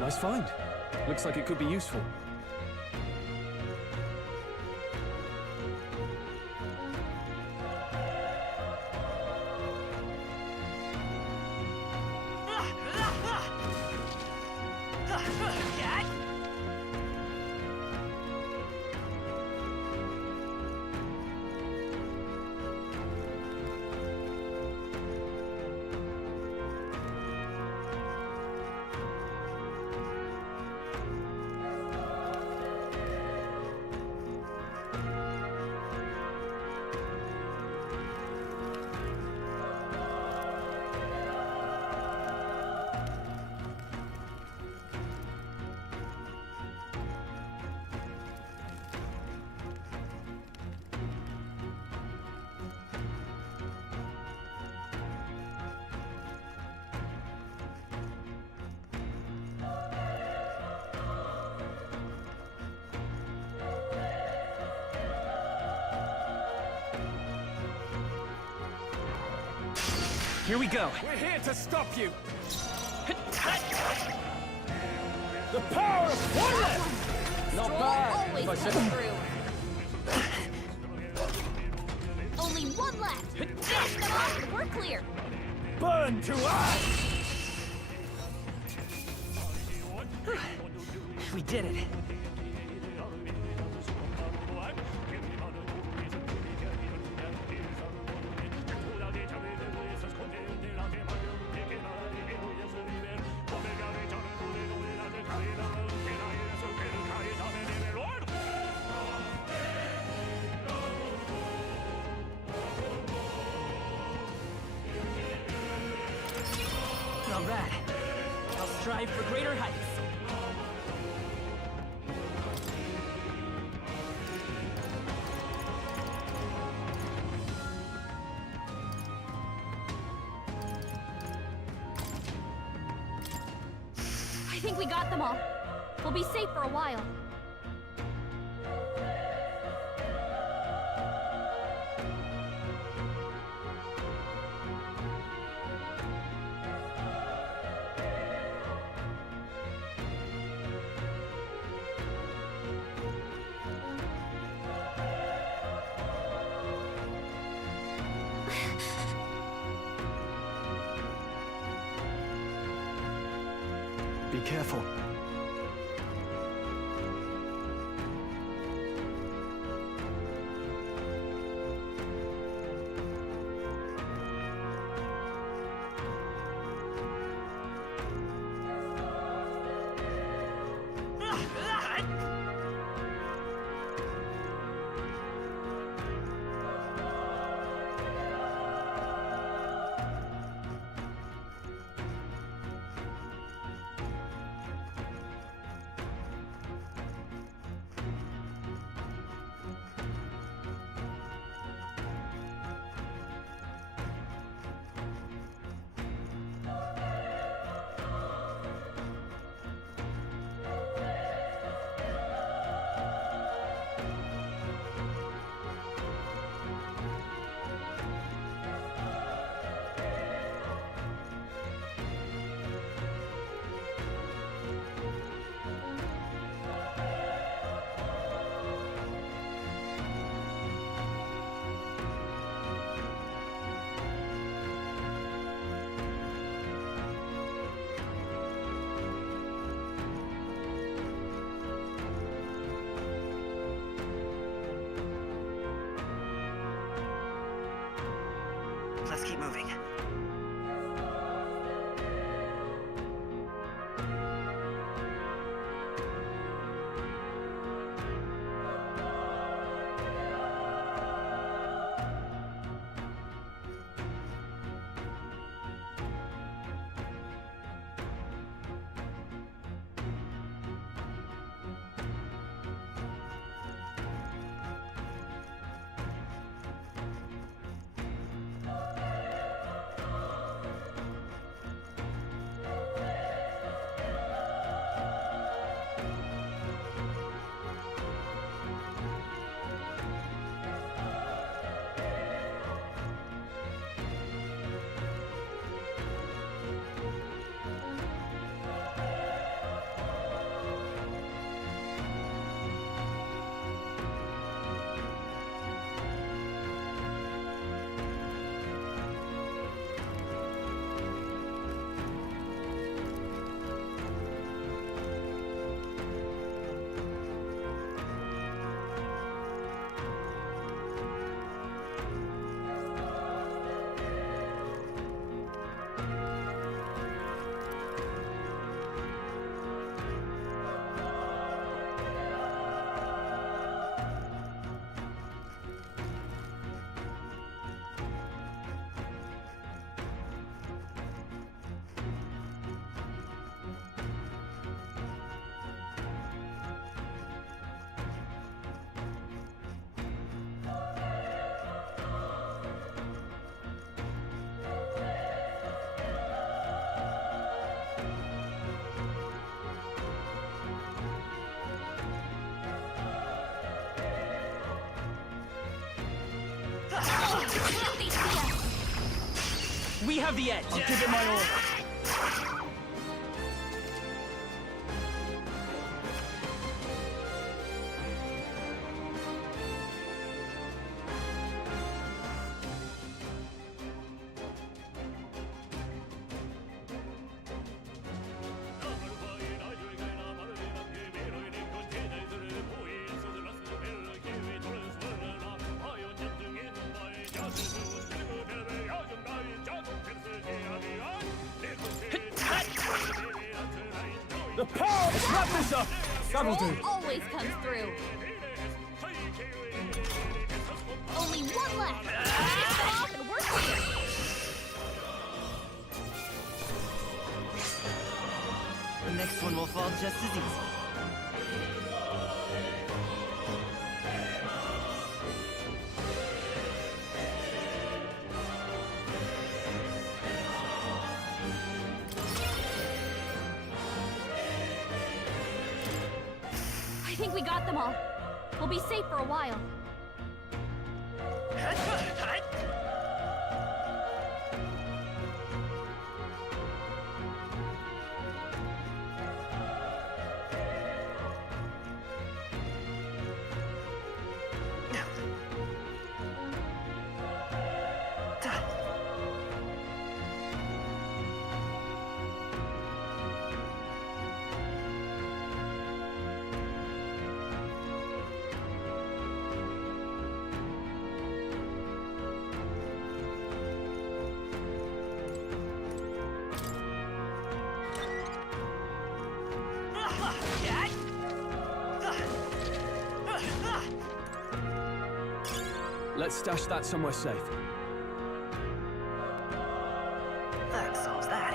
Nice find. Looks like it could be useful. Here we go. We're here to stop you. The power of one! Not bad. Always come through. Only one left. Finish them off and we're clear. Burn to ash! We did it. Not bad. I'll strive for greater heights. I think we got them all. We'll be safe for a while. Be careful. Let's keep moving. We have the edge. I'll give it my all. The power! Let's wrap this up! That'll do. Always comes through. Only one left. Finish them off and we're clear. The next one will fall just as easy. I think we got them all. We'll be safe for a while. Let's stash that somewhere safe. That solves that.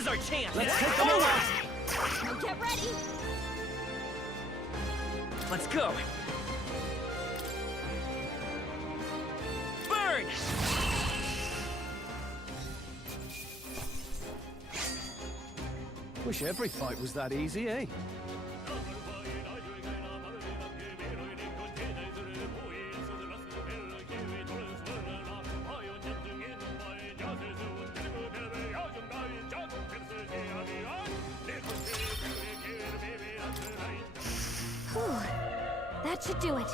is our chance! Let's take them away! Now get ready! Let's go! Burn! Wish every fight was that easy, eh? Whew. That should do it.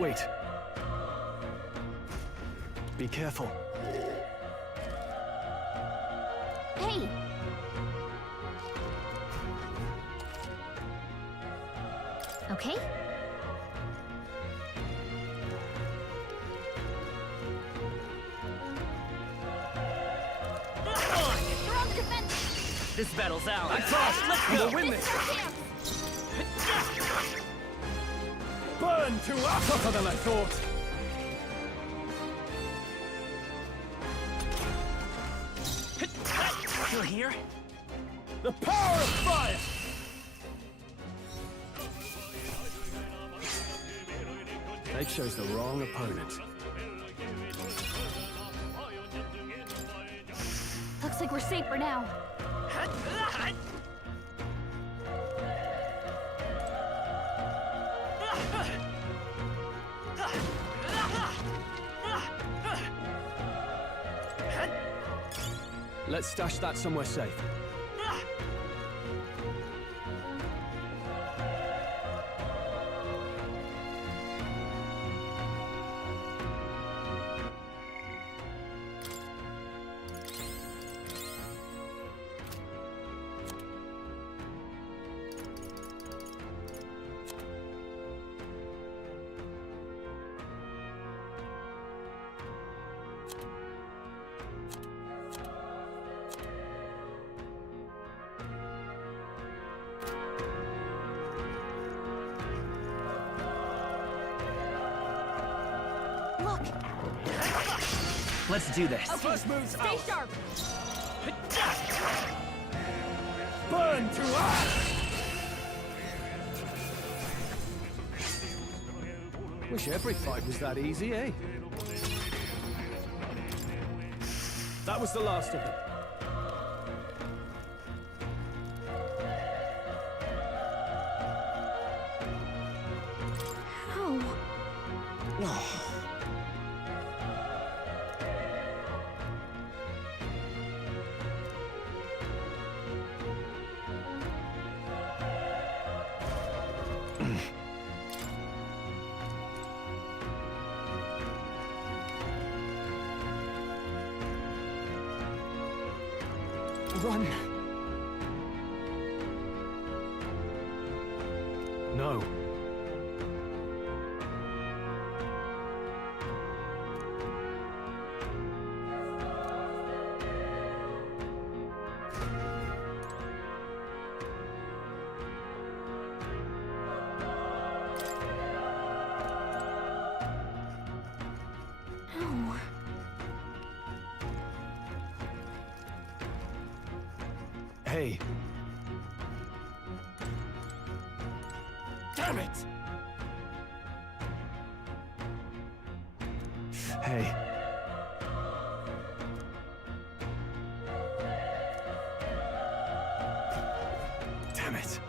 Wait. Be careful. Hey! Okay? You're on the defense! This battle's ours! I trust! Let's go! We'll win this! Burn to us! Tougher than I thought! You're here? The power of fire! They chose the wrong opponent. Looks like we're safe for now. Let's stash that somewhere safe. Look! Let's do this. Okay, stay sharp! Burn to us! Wish every fight was that easy, eh? That was the last of them. How? Run! No. No. Hey. Damn it! Hey. Damn it.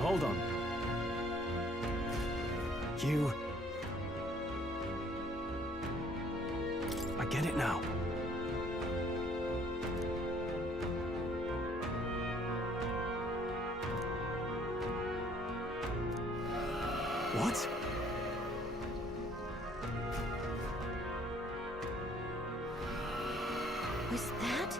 Hold on. You... I get it now. What? Was that?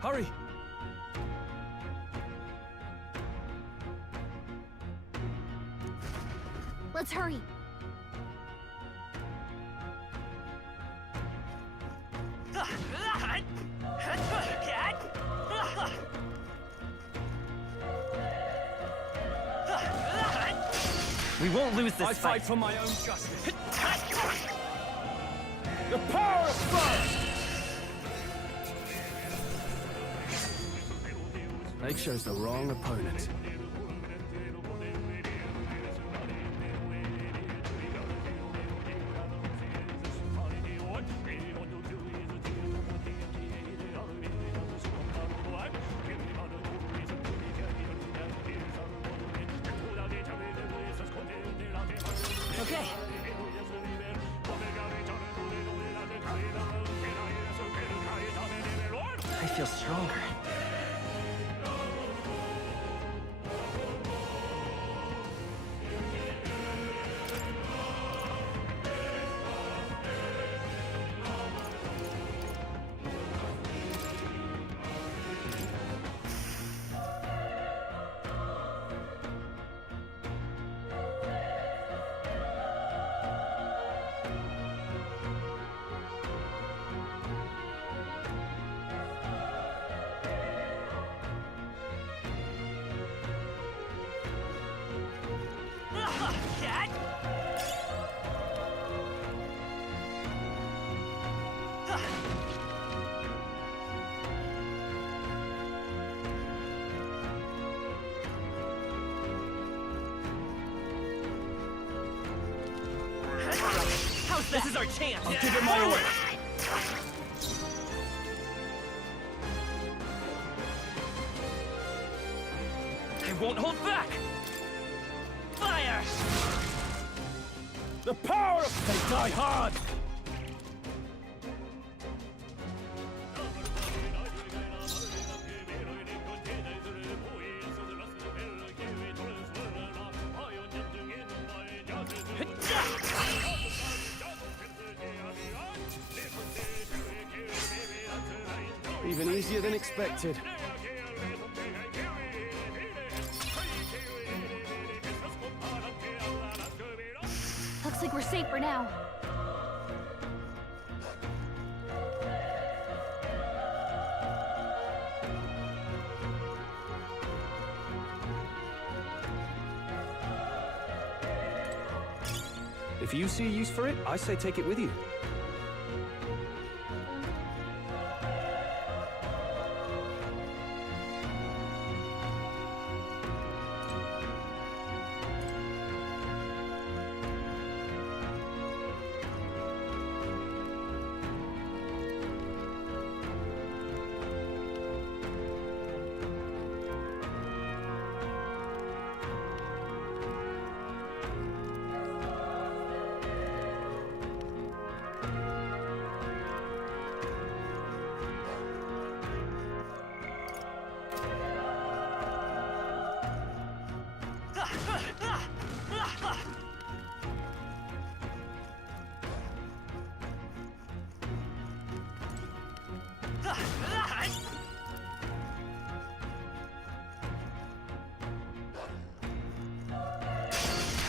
Hurry! Let's hurry. We won't lose this I fight. fight for my own justice. The power of fire! They chose the wrong opponent. Okay. I feel stronger. This is our chance. I'll give it my order. I won't hold back. Fire! The power of... They die hard! Even easier than expected. Looks like we're safe for now. If you see a use for it, I say take it with you.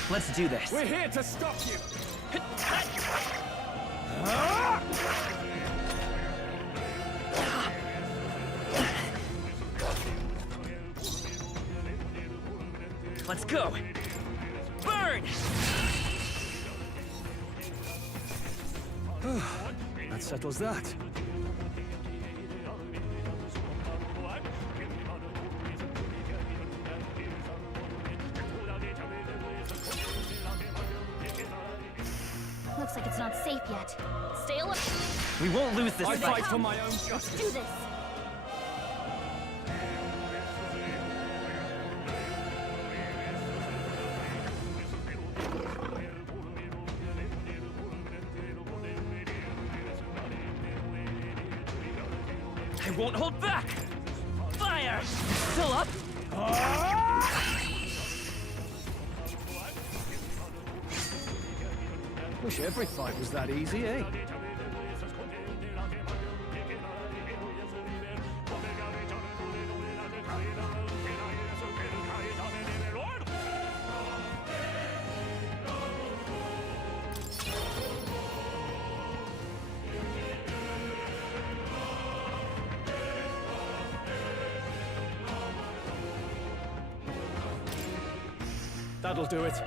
Let's do this. We're here to stop you! Let's go! Burn! That settles that. Looks like it's not safe yet. Stay alert. We won't lose this I fight. fight for my own Let's justice. do this. I won't hold back! Fire! Still up? Wish every fight was that easy, eh? That'll do it.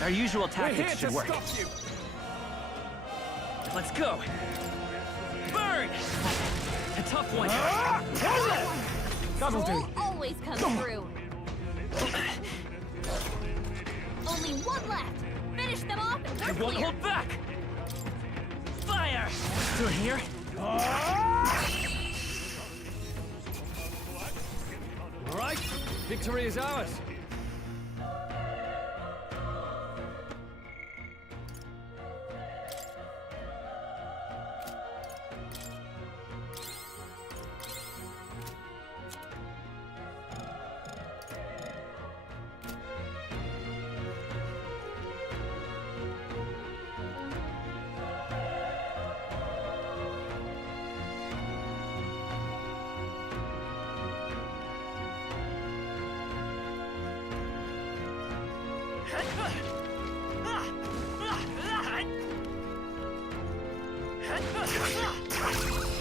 Our usual tactics should work. Stop you. Let's go! Burn! A tough one! That'll do. Always comes through. Only one left. Finish them off and I we're won't clear. hold back! Fire! Still here? All right, victory is ours.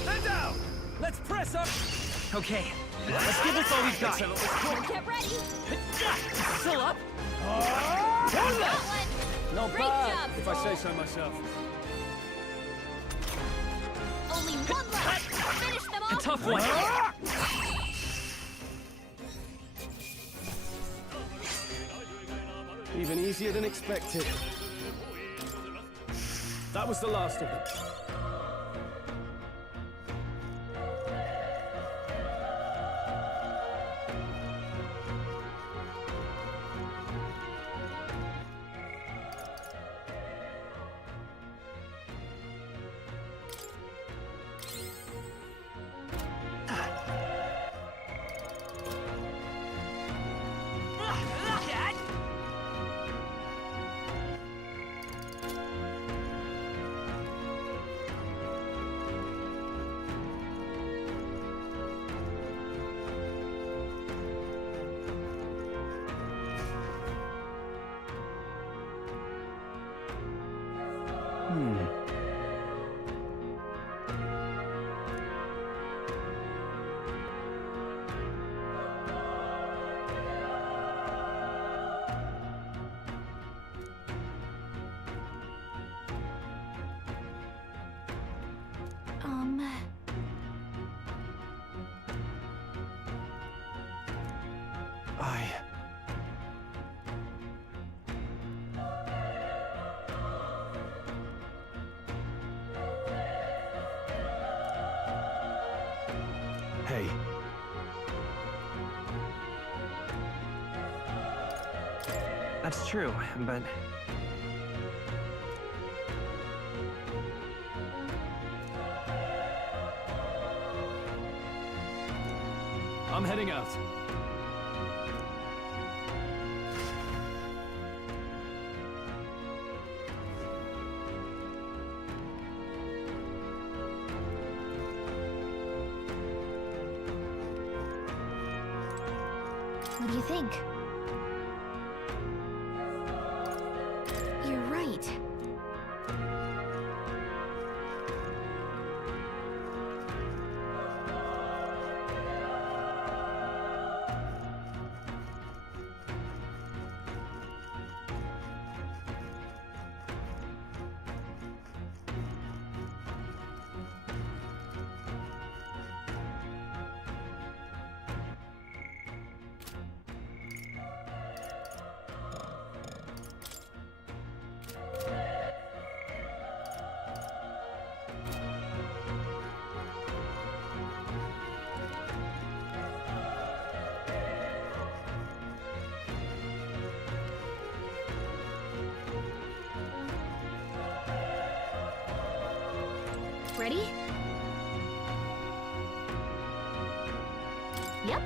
Stand down! Let's press up. Okay, let's give this all we've got. Get ready. Still up? Got one. Not Great bad, job, if I say Skull. so myself. Only one left. Finish them A off. tough one! Even easier than expected. That was the last of them. Hey. That's true, but... I'm heading out. What do you think? You're right. Ready? Yep.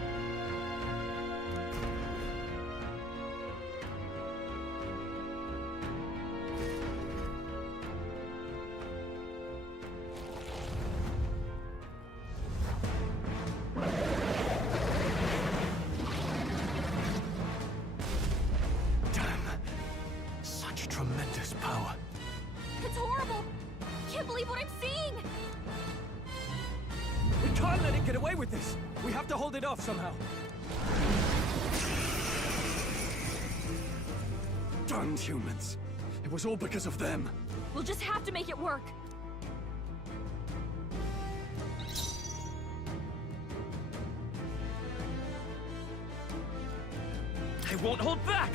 Damn. Such tremendous power. It's horrible! Can't believe what I'm seeing! We can't let it get away with this. We have to hold it off somehow. Damned humans. It was all because of them. We'll just have to make it work. I won't hold back!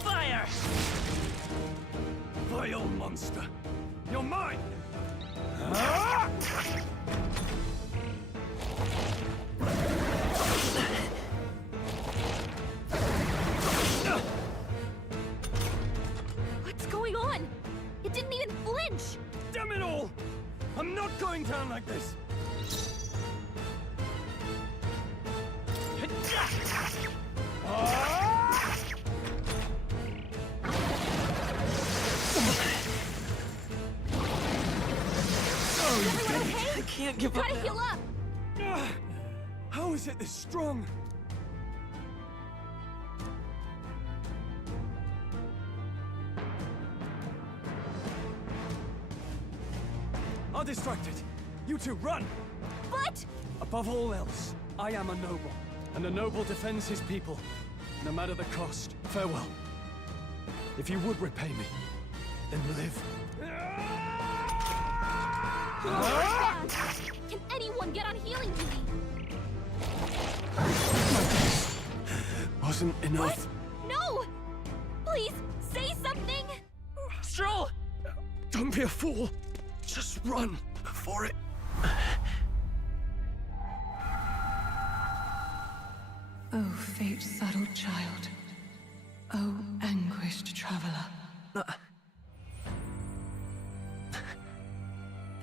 Fire! Vile monster. You're mine! What's going on? It didn't even flinch! Damn it all! I'm not going down like this! I can't give up. Gotta heal up! How is it this strong? I'll distract it. You two, run! But... Above all else, I am a noble, and a noble defends his people, no matter the cost. Farewell. If you would repay me, then live. Can anyone get on healing duty? Wasn't enough. What? No! Please, say something! Stroll! Don't be a fool. Just run before it... Oh, fate-saddled child. Oh, anguished traveler.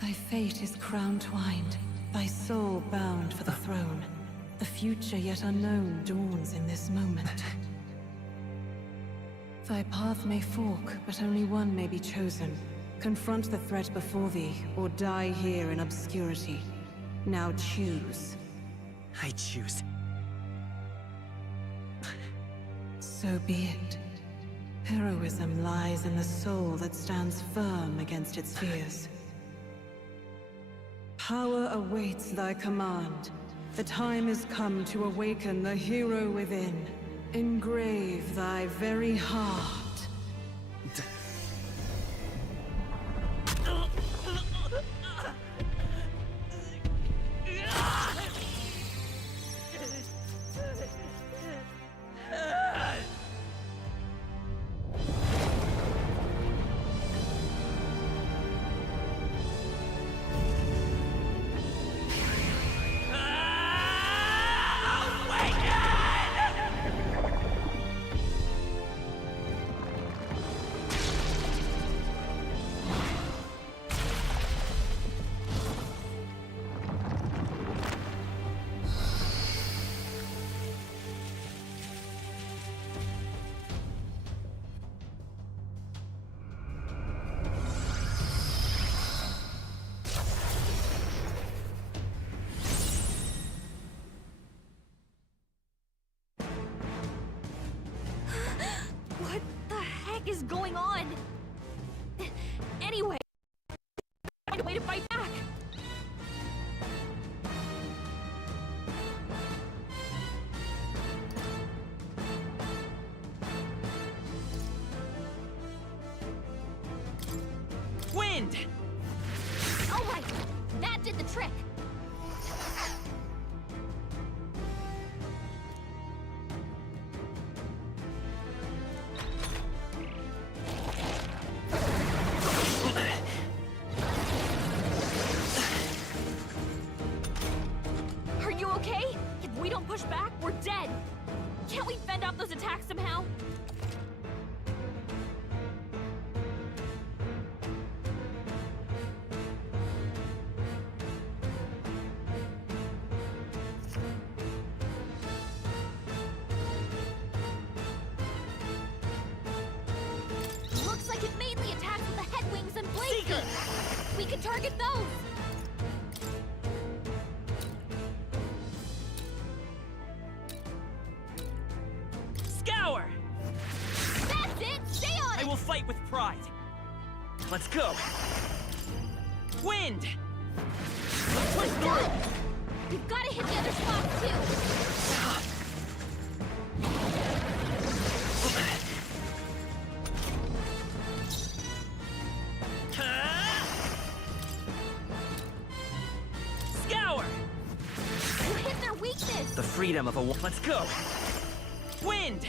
Thy fate is crown-twined, thy soul bound for the throne. The future yet unknown dawns in this moment. Thy path may fork, but only one may be chosen. Confront the threat before thee, or die here in obscurity. Now choose. I choose. So be it. Heroism lies in the soul that stands firm against its fears. Power awaits thy command. The time is come to awaken the hero within. Engrave thy very heart. find a way to fight back. Wind! All right, that did the trick. Are you okay? If we don't push back, we're dead. Can't we fend off those attacks somehow? Looks like it mainly attacks with the head wings and blades. We can target those. Scour! That's it! Stay on it! I will fight with pride. Let's go. Wind! Let's push through! We've got to hit the other spots too. Scour! You hit their weakness. The freedom of a let's go! Wind!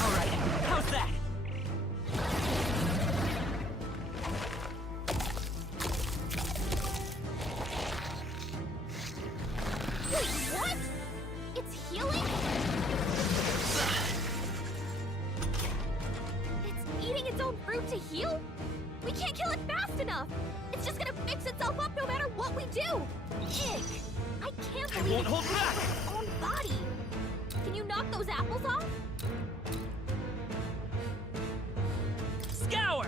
Alright, how's that? Wait, what? It's healing? It's eating its own fruit to heal? We can't kill it fast enough. It's just gonna fix itself up no matter what we do. Ick! I can't believe won't hold back. its own body. Can you knock those apples off? Scour!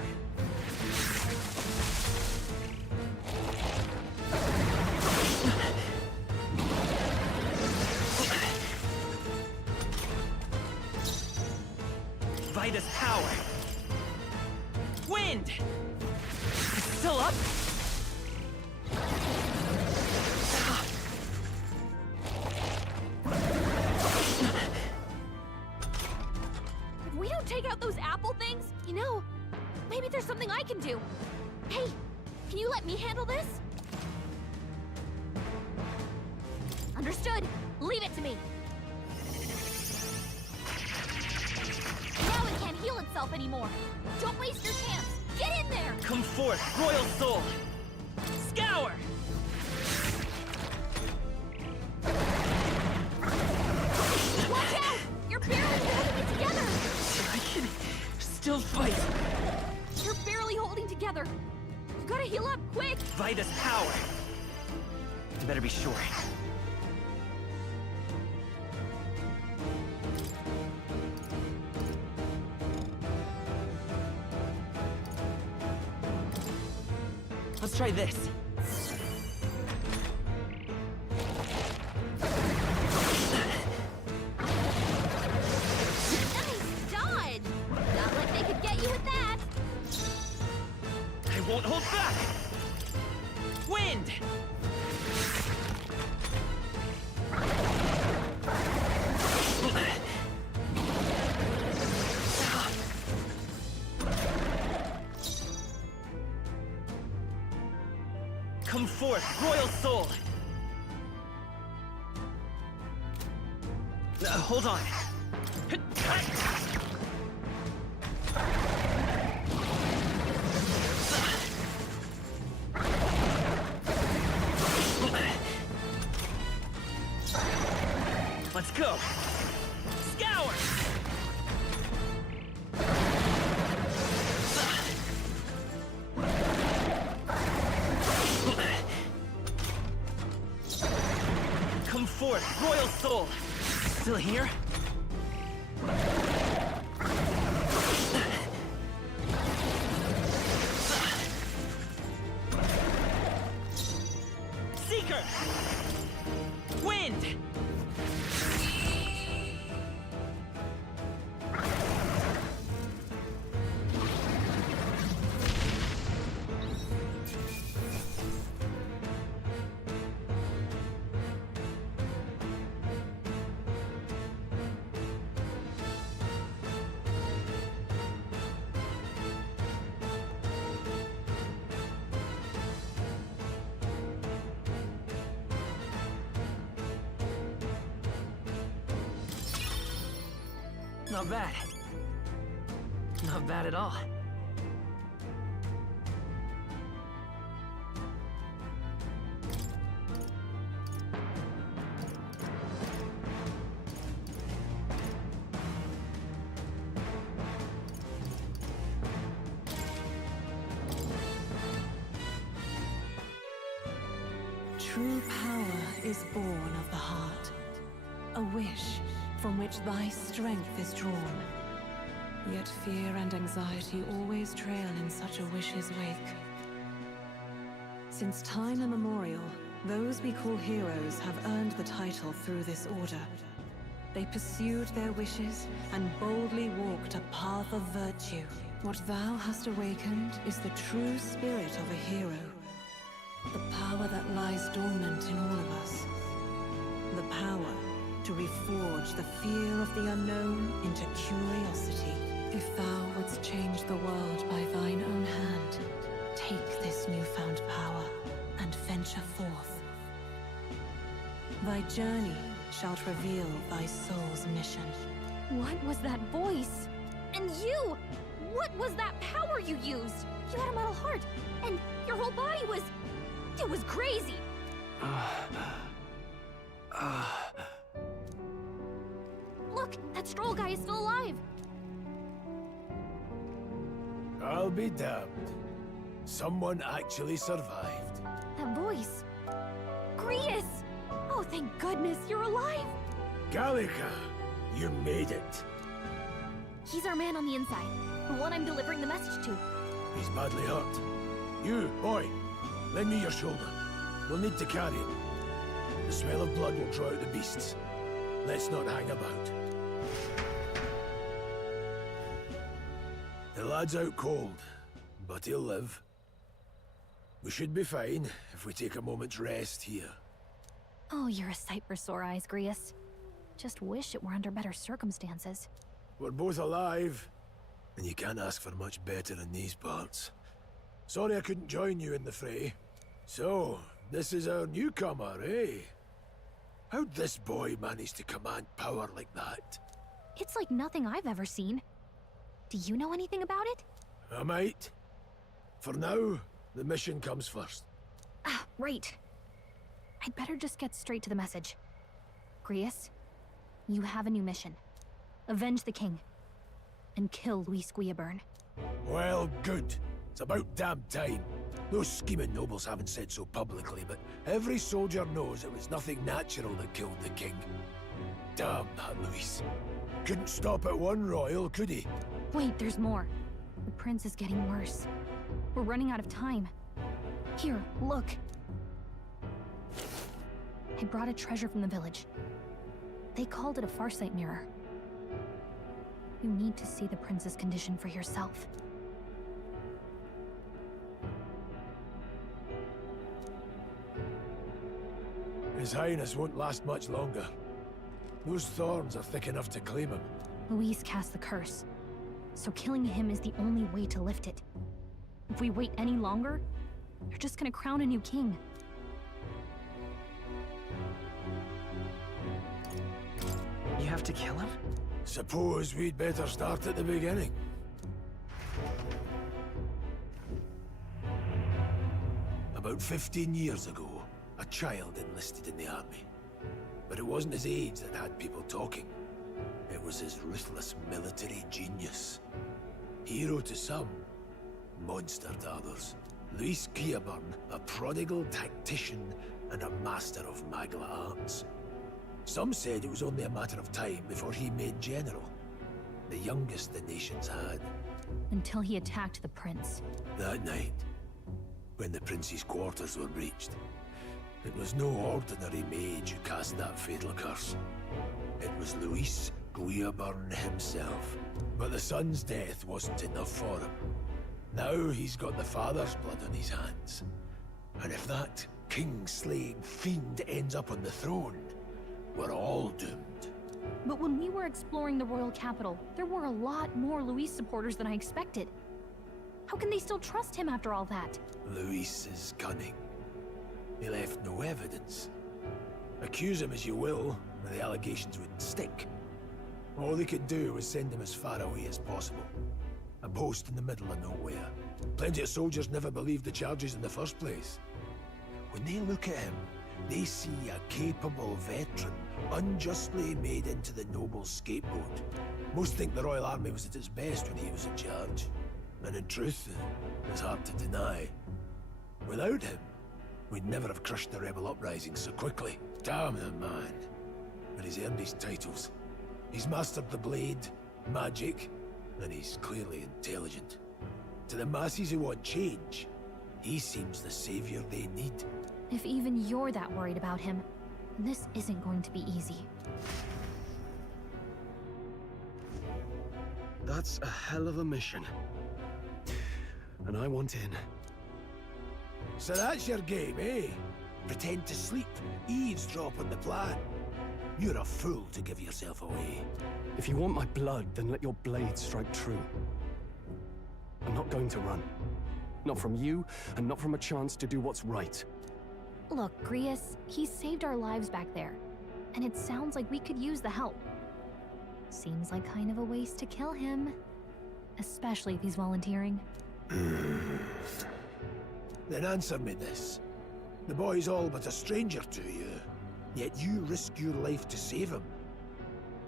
Vitus power! Wind! It's still up? If we don't take out those apple things, you know, maybe there's something I can do. Hey, can you let me handle this? Understood. Leave it to me. Now it can't heal itself anymore. Don't waste your chance. Get in there! Come forth, Royal Soul! Scour! Watch out! You're barely holding it together! I can still fight. You're barely holding together. You gotta heal up quick! Vitus power! You better be sure. Let's try this. Nice dodge! Not like they could get you with that! I won't hold back! Wind! Come forth, Royal Soul! Hold on. Let's go! Scour! Come forth, Royal Soul! Still here? Seeker! Wind! Not bad. Not bad at all. True power is born of the heart. A wish from which thy strength is drawn. Yet fear and anxiety always trail in such a wish's wake. Since time immemorial, those we call heroes have earned the title through this order. They pursued their wishes and boldly walked a path of virtue. What thou hast awakened is the true spirit of a hero. The power that lies dormant in all of us. The power to reforge the fear of the unknown into curiosity. If thou wouldst change the world by thine own hand, take this newfound power and venture forth. Thy journey shalt reveal thy soul's mission. What was that voice? And you! What was that power you used? You had a metal heart, and your whole body was... It was crazy! Look, that Stroll guy is still alive! I'll be damned. Someone actually survived. That voice... Grius! Oh, thank goodness, you're alive! Gallica, you made it. He's our man on the inside, the one I'm delivering the message to. He's badly hurt. You, boy, lend me your shoulder. We'll need to carry him. The smell of blood will draw out the beasts. Let's not hang about. The lad's out cold, but he'll live. We should be fine if we take a moment's rest here. Oh, you're a sight for sore eyes, Grius. Just wish it were under better circumstances. We're both alive, and you can't ask for much better in these parts. Sorry I couldn't join you in the fray. So, this is our newcomer, eh? How'd this boy manage to command power like that? It's like nothing I've ever seen. Do you know anything about it? I might. For now, the mission comes first. Ah, right. I'd better just get straight to the message. Grius, you have a new mission. Avenge the king. And kill Luis Guillaburn. Well, good. It's about damn time. Those scheming nobles haven't said so publicly, but every soldier knows it was nothing natural that killed the king. Damn that Luis. Couldn't stop at one royal, could he? Wait, there's more. The prince is getting worse. We're running out of time. Here, look. I brought a treasure from the village. They called it a farsight mirror. You need to see the prince's condition for yourself. His Highness won't last much longer. Those thorns are thick enough to claim him. Luis cast the curse, so killing him is the only way to lift it. If we wait any longer, they're just gonna crown a new king. You have to kill him? Suppose we'd better start at the beginning. About 15 years ago, a child enlisted in the army. But it wasn't his age that had people talking. It was his ruthless military genius. Hero to some, monster to others. Luis Guillaburn, a prodigal tactician and a master of magla arts. Some said it was only a matter of time before he made general. The youngest the nation's had. Until he attacked the prince. That night, when the prince's quarters were breached, it was no ordinary mage who cast that fatal curse. It was Luis Guillaburn himself. But the son's death wasn't enough for him. Now he's got the father's blood on his hands. And if that king-slaying fiend ends up on the throne, we're all doomed. But when we were exploring the royal capital, there were a lot more Luis supporters than I expected. How can they still trust him after all that? Luis is cunning. He left no evidence. Accuse him as you will, the allegations wouldn't stick. All they could do was send him as far away as possible. A post in the middle of nowhere. Plenty of soldiers never believed the charges in the first place. When they look at him, they see a capable veteran, unjustly made into the noble scapegoat. Most think the Royal Army was at its best when he was in charge. And in truth, it's hard to deny. Without him, we'd never have crushed the rebel uprising so quickly. Damn the man. But he's earned his titles. He's mastered the blade, magic, and he's clearly intelligent. To the masses who want change, he seems the savior they need. If even you're that worried about him, this isn't going to be easy. That's a hell of a mission. And I want in. So that's your game, eh? Pretend to sleep, eavesdrop on the plan. You're a fool to give yourself away. If you want my blood, then let your blade strike true. I'm not going to run. Not from you, and not from a chance to do what's right. Look, Grius, he saved our lives back there, and it sounds like we could use the help. Seems like kind of a waste to kill him, especially if he's volunteering. Then answer me this. The boy's all but a stranger to you, yet you risk your life to save him.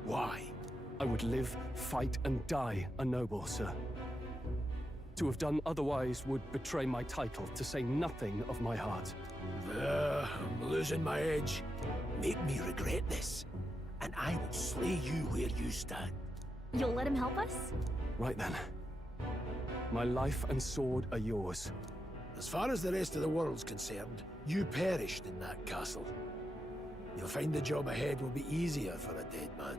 Why? I would live, fight, and die a noble, sir. To have done otherwise would betray my title, to say nothing of my heart. I'm losing my edge. Make me regret this, and I will slay you where you stand. You'll let him help us? Right then. My life and sword are yours. As far as the rest of the world's concerned, you perished in that castle. You'll find the job ahead will be easier for a dead man.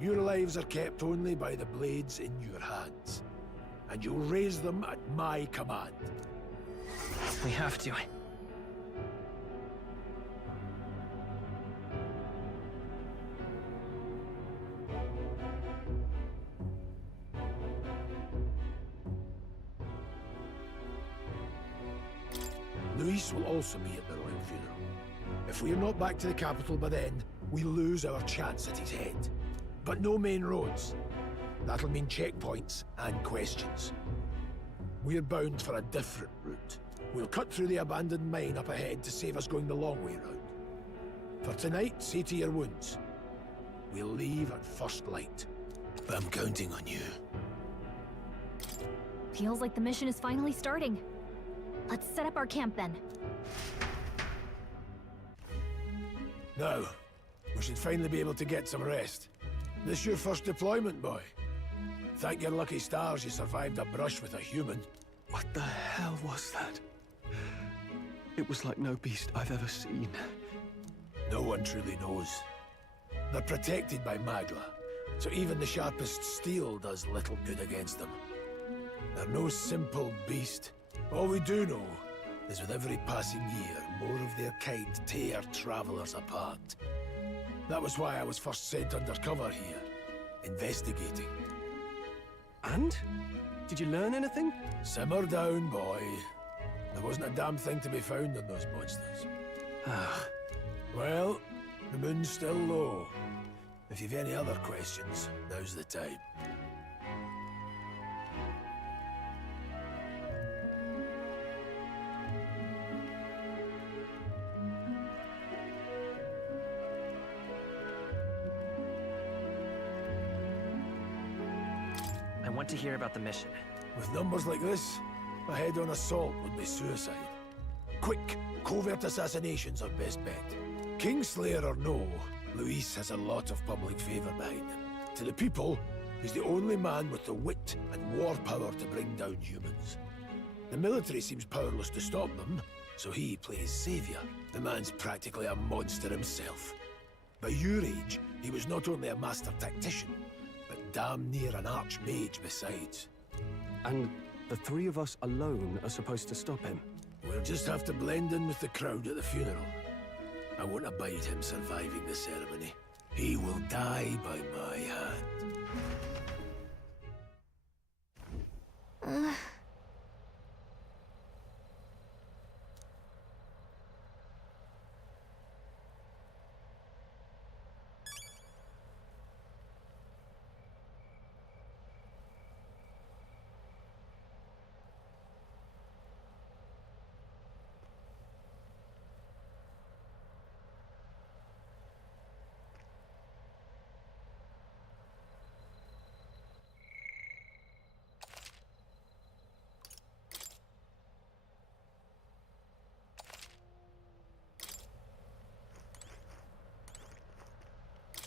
Your lives are kept only by the blades in your hands, and you'll raise them at my command. We have to. Luis will also be at the royal funeral. If we're not back to the capital by then, we lose our chance at his head. But no main roads. That'll mean checkpoints and questions. We're bound for a different route. We'll cut through the abandoned mine up ahead to save us going the long way round. For tonight, see to your wounds. We'll leave at first light. I'm counting on you. Feels like the mission is finally starting. Let's set up our camp then. Now, we should finally be able to get some rest. This your first deployment, boy? Thank your lucky stars you survived a brush with a human. What the hell was that? It was like no beast I've ever seen. No one truly knows. They're protected by Magla, so even the sharpest steel does little good against them. They're no simple beast. All we do know is with every passing year, more of their kind tear travelers apart. That was why I was first sent undercover here, investigating. And? Did you learn anything? Simmer down, boy. There wasn't a damn thing to be found on those monsters. Well, the moon's still low. If you've any other questions, now's the time. I want to hear about the mission. With numbers like this, a head-on assault would be suicide. Quick, covert assassinations are best bet. Kingslayer or no, Luis has a lot of public favor behind him. To the people, he's the only man with the wit and war power to bring down humans. The military seems powerless to stop them, so he plays savior. The man's practically a monster himself. By your age, he was not only a master tactician, but damn near an archmage besides. And the three of us alone are supposed to stop him? We'll just have to blend in with the crowd at the funeral. I won't abide him surviving the ceremony. He will die by my hand.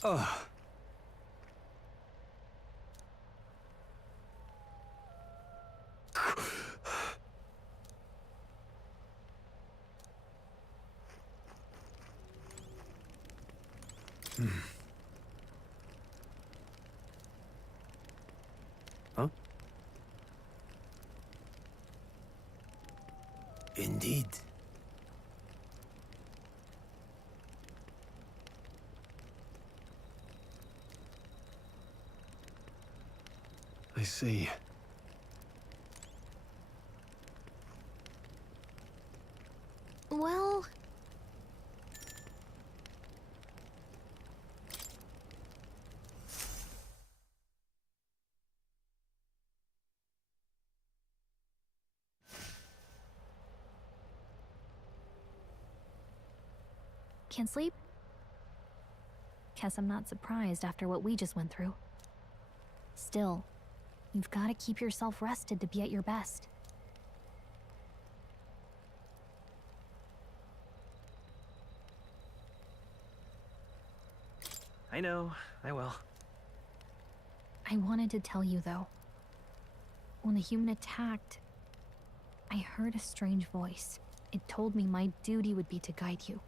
Ugh. Huh? Indeed. I see. Well... Can't sleep? Guess I'm not surprised after what we just went through. Still, you've got to keep yourself rested to be at your best. I know, I will. I wanted to tell you, though. When the human attacked, I heard a strange voice. It told me my duty would be to guide you.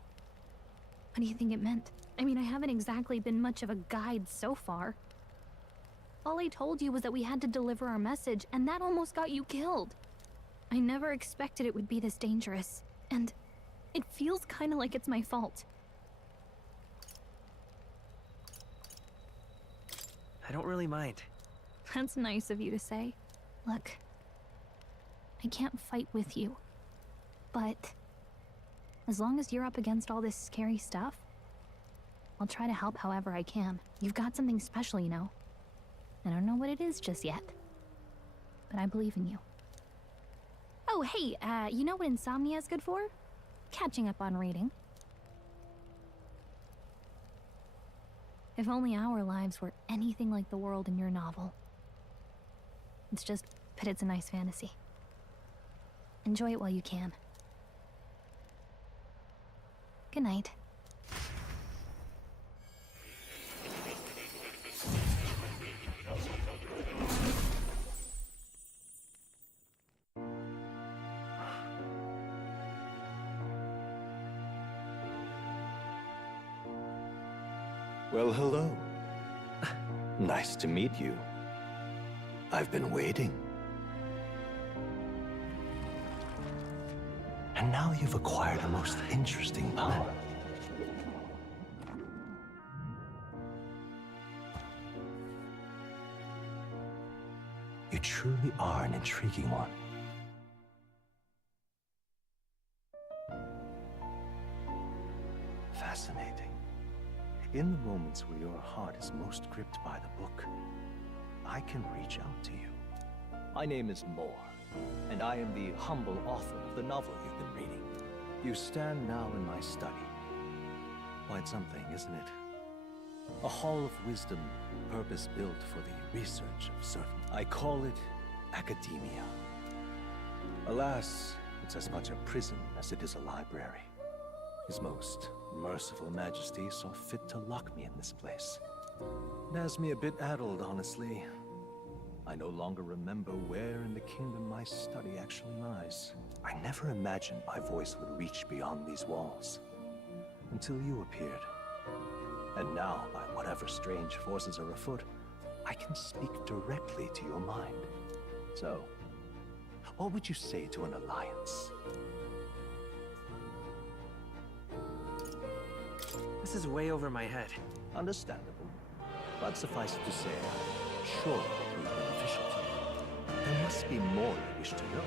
What do you think it meant? I mean, I haven't exactly been much of a guide so far. All I told you was that we had to deliver our message, and that almost got you killed. I never expected it would be this dangerous, and it feels kind of like it's my fault. I don't really mind. That's nice of you to say. Look, I can't fight with you, but as long as you're up against all this scary stuff, I'll try to help however I can. You've got something special, you know. I don't know what it is just yet, but I believe in you. Oh, hey, you know what insomnia is good for? Catching up on reading. If only our lives were anything like the world in your novel. But it's a nice fantasy. Enjoy it while you can. Good night. Well, hello. Nice to meet you. I've been waiting. And now you've acquired a most interesting power. You truly are an intriguing one. Fascinating. In the moments where your heart is most gripped by the book, I can reach out to you. My name is Moore, and I am the humble author of the novel you've been reading. You stand now in my study. Quite something, isn't it? A hall of wisdom, purpose-built for the research of certain. I call it academia. Alas, it's as much a prison as it is a library. His most merciful majesty saw fit to lock me in this place. It has me a bit addled, honestly. I no longer remember where in the kingdom my study actually lies. I never imagined my voice would reach beyond these walls. Until you appeared. And now, by whatever strange forces are afoot, I can speak directly to your mind. So, what would you say to an alliance? This is way over my head. Understandable. But suffice it to say, sure it will be beneficial to you. There must be more you wish to know.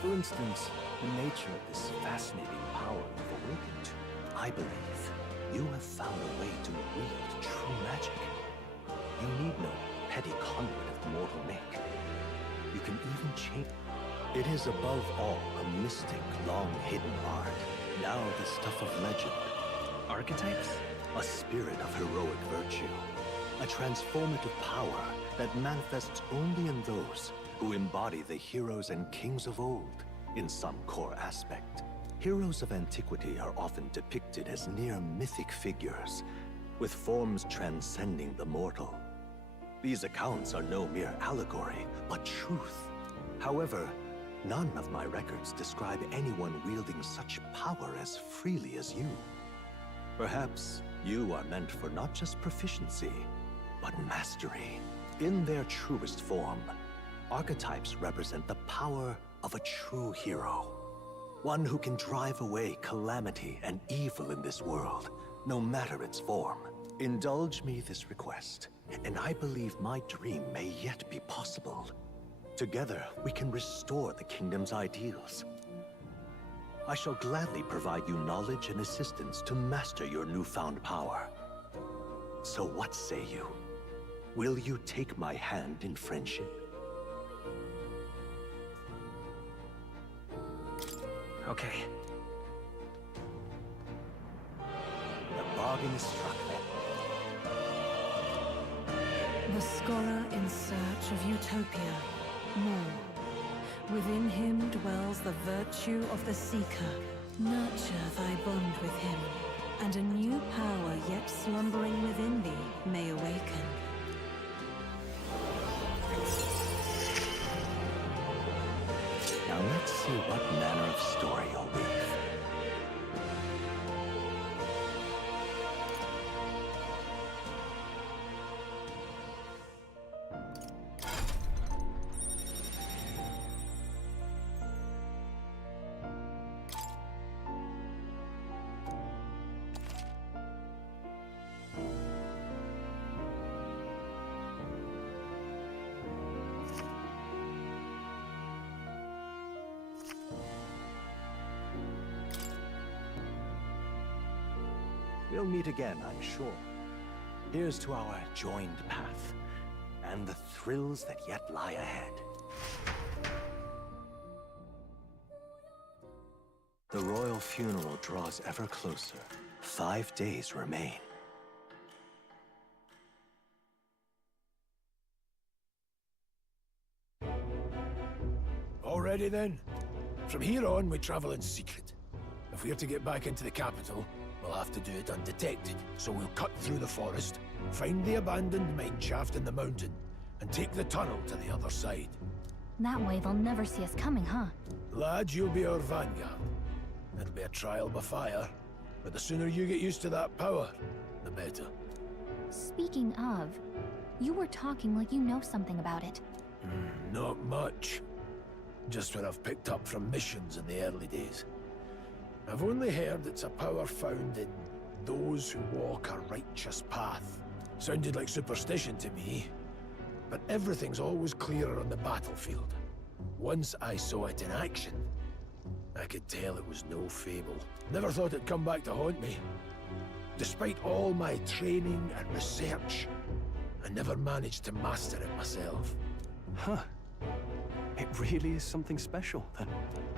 For instance, the nature of this fascinating power you've awakened to. I believe you have found a way to wield true magic. You need no petty conduit of mortal make. You can even change. It is above all a mystic, long-hidden art. Now the stuff of legend. Archetypes? A spirit of heroic virtue. A transformative power that manifests only in those who embody the heroes and kings of old in some core aspect. Heroes of antiquity are often depicted as near mythic figures, with forms transcending the mortal. These accounts are no mere allegory, but truth. However, none of my records describe anyone wielding such power as freely as you. Perhaps you are meant for not just proficiency, but mastery. In their truest form, archetypes represent the power of a true hero. One who can drive away calamity and evil in this world, no matter its form. Indulge me this request, and I believe my dream may yet be possible. Together, we can restore the kingdom's ideals. I shall gladly provide you knowledge and assistance to master your newfound power. So what say you? Will you take my hand in friendship? Okay. The bargain is struck then. The scholar in search of utopia. More. Within him dwells the virtue of the seeker. Nurture thy bond with him, and a new power yet slumbering within thee may awaken. Now let's see what manner of story you'll weave. We'll meet again, I'm sure. Here's to our joined path, and the thrills that yet lie ahead. The royal funeral draws ever closer. 5 days remain. Already then? From here on, we travel in secret. If we're to get back into the capital, we'll have to do it undetected. So we'll cut through the forest, find the abandoned mine shaft in the mountain, and take the tunnel to the other side. That way they'll never see us coming, huh? Lad, you'll be our vanguard. It'll be a trial by fire, but the sooner you get used to that power, the better. Speaking of, you were talking like you know something about it. Not much. Just what I've picked up from missions in the early days. I've only heard it's a power found in those who walk a righteous path. Sounded like superstition to me, but everything's always clearer on the battlefield. Once I saw it in action, I could tell it was no fable. Never thought it'd come back to haunt me. Despite all my training and research, I never managed to master it myself. Huh. It really is something special, then.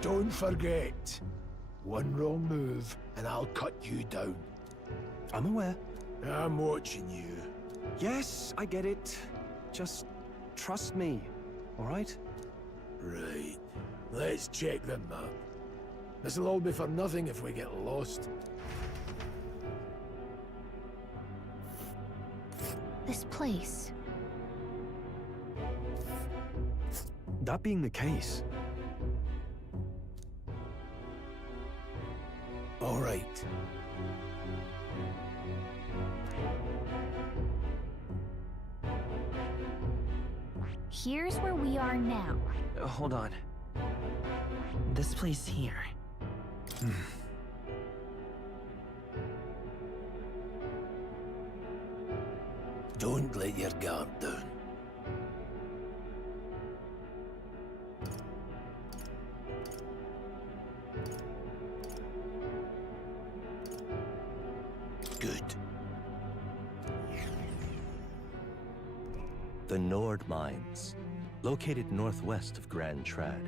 Don't forget, one wrong move and I'll cut you down. I'm aware. I'm watching you. Yes, I get it. Just trust me, all right? Right. Let's check the map. This'll all be for nothing if we get lost. This place. That being the case... All right. Here's where we are now. Hold on. This place here. Don't let your guard down. Good. The Nord Mines, located northwest of Grand Trad.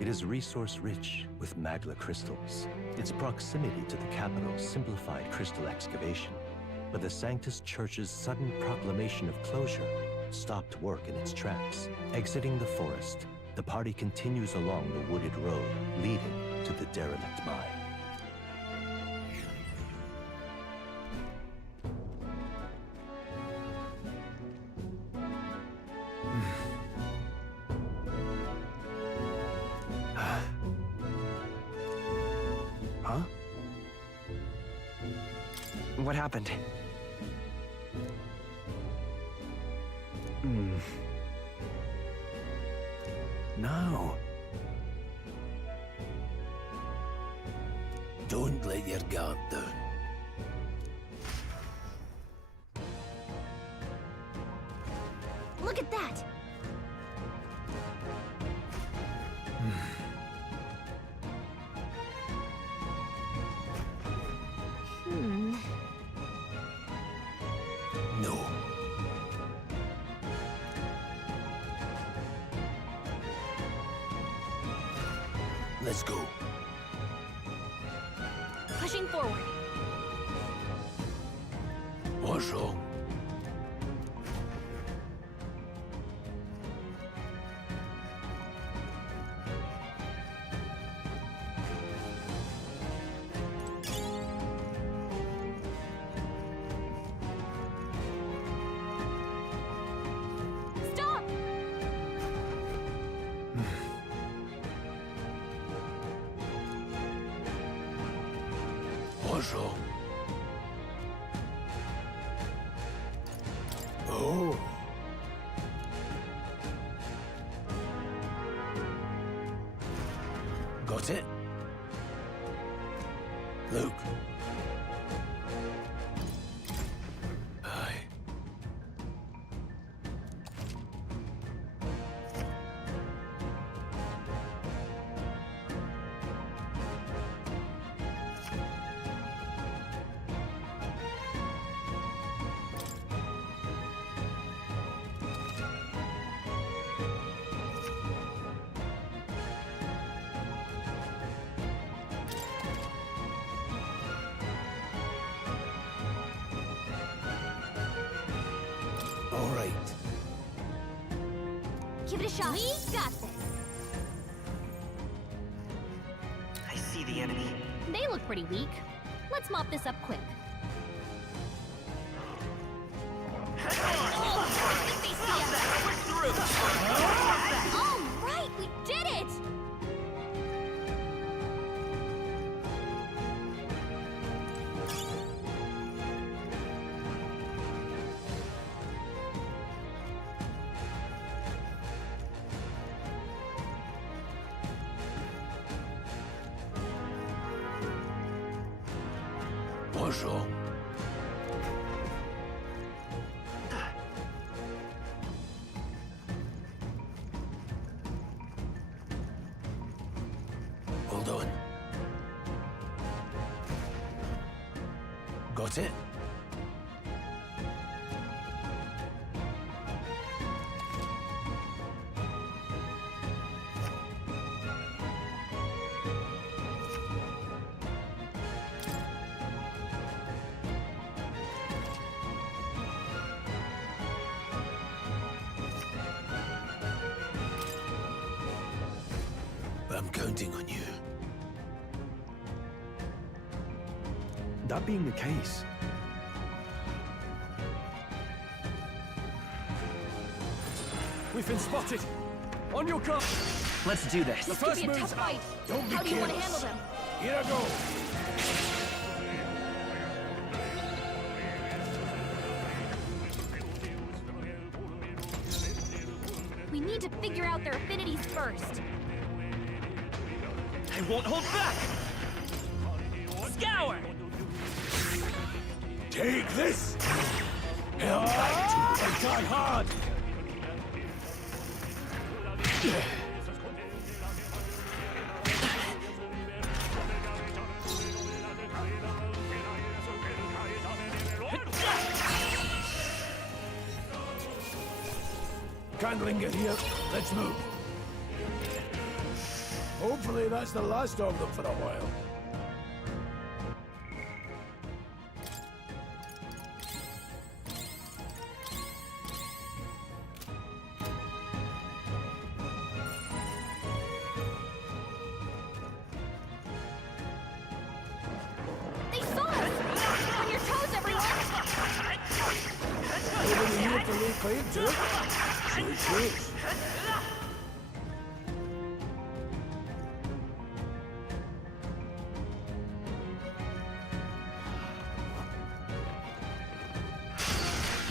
It is resource-rich with magla crystals. Its proximity to the capital simplified crystal excavation, but the Sanctus Church's sudden proclamation of closure stopped work in its tracks. Exiting the forest, the party continues along the wooded road leading to the derelict mine. Huh? What happened? No. Don't let your guard down. Look at that! No. Let's go. Pushing forward. What's wrong? Stop! What's wrong? Oh. Got it? Look. Aye. All right. Give it a shot. We got this. I see the enemy. They look pretty weak. Let's mop this up quick. All right, we did it! What's wrong? Hold on. Got it? I'm counting on you. That being the case, We've been spotted. On your guard. Let's do this. The This could first be a move's tough out. fight. Don't be How do you want to careless. handle them? Here I go. We need to figure out their affinities first. I won't hold back! Scour! Take this! Held back to Die hard! Can't linger here. Let's move. Hopefully that's the last of them for a while. They saw us! On your toes, everyone! Nobody here to lay claim to it. So it shows.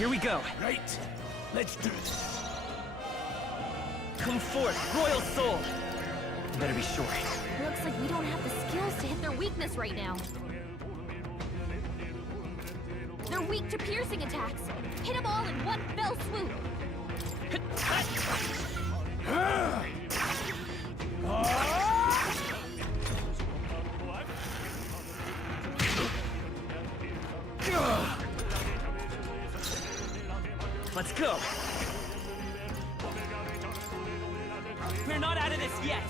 Here we go. Right. Let's do this. Come forth, Royal Soul. You better be sure. Looks like we don't have the skills to hit their weakness right now. They're weak to piercing attacks. Hit them all in one fell swoop. Let's go. We're not out of this yet.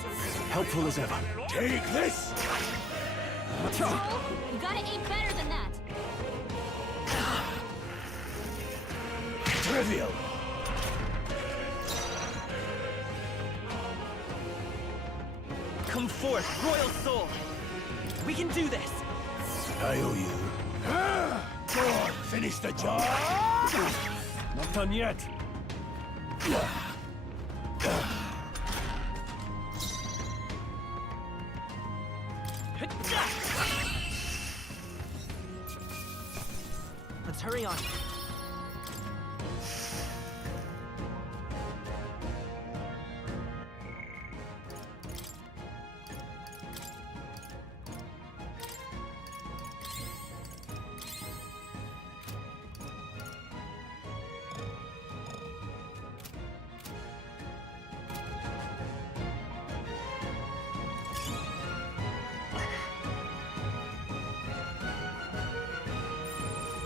Helpful as ever. Take this! Oh, you gotta aim better than that. Trivial. Come forth, Royal Soul. We can do this. I owe you. Go on, finish the job. Not done yet. Let's hurry on.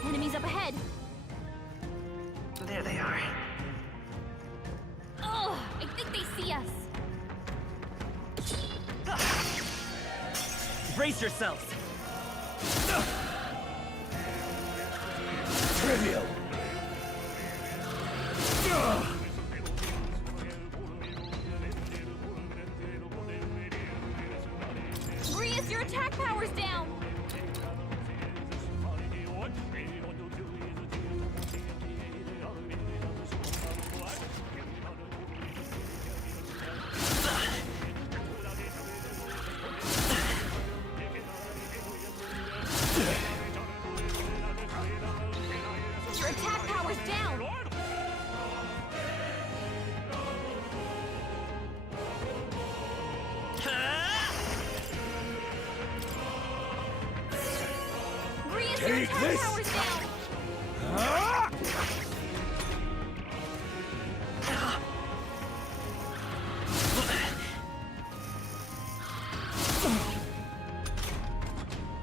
Enemies up ahead. There they are. Oh, I think they see us. Brace yourselves. Trivial. Grius, your attack power's down. Your attack power's down. Grius, your Take attack this. power's down.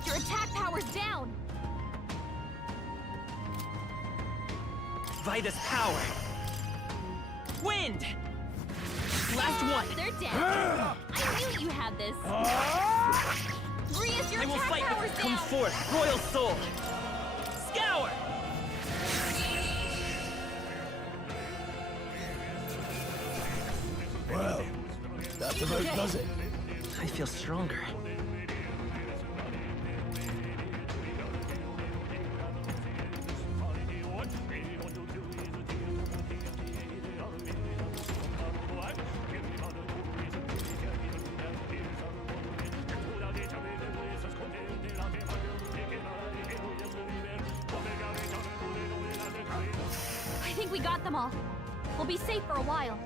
Your attack power's down. Vitus power. Wind. Last one. They're dead. I knew you had this. Grius, your I will attack fight power's with down. Come forth, Royal Soul. Scour. Well, that about does it. I feel stronger. I think we got them all. We'll be safe for a while.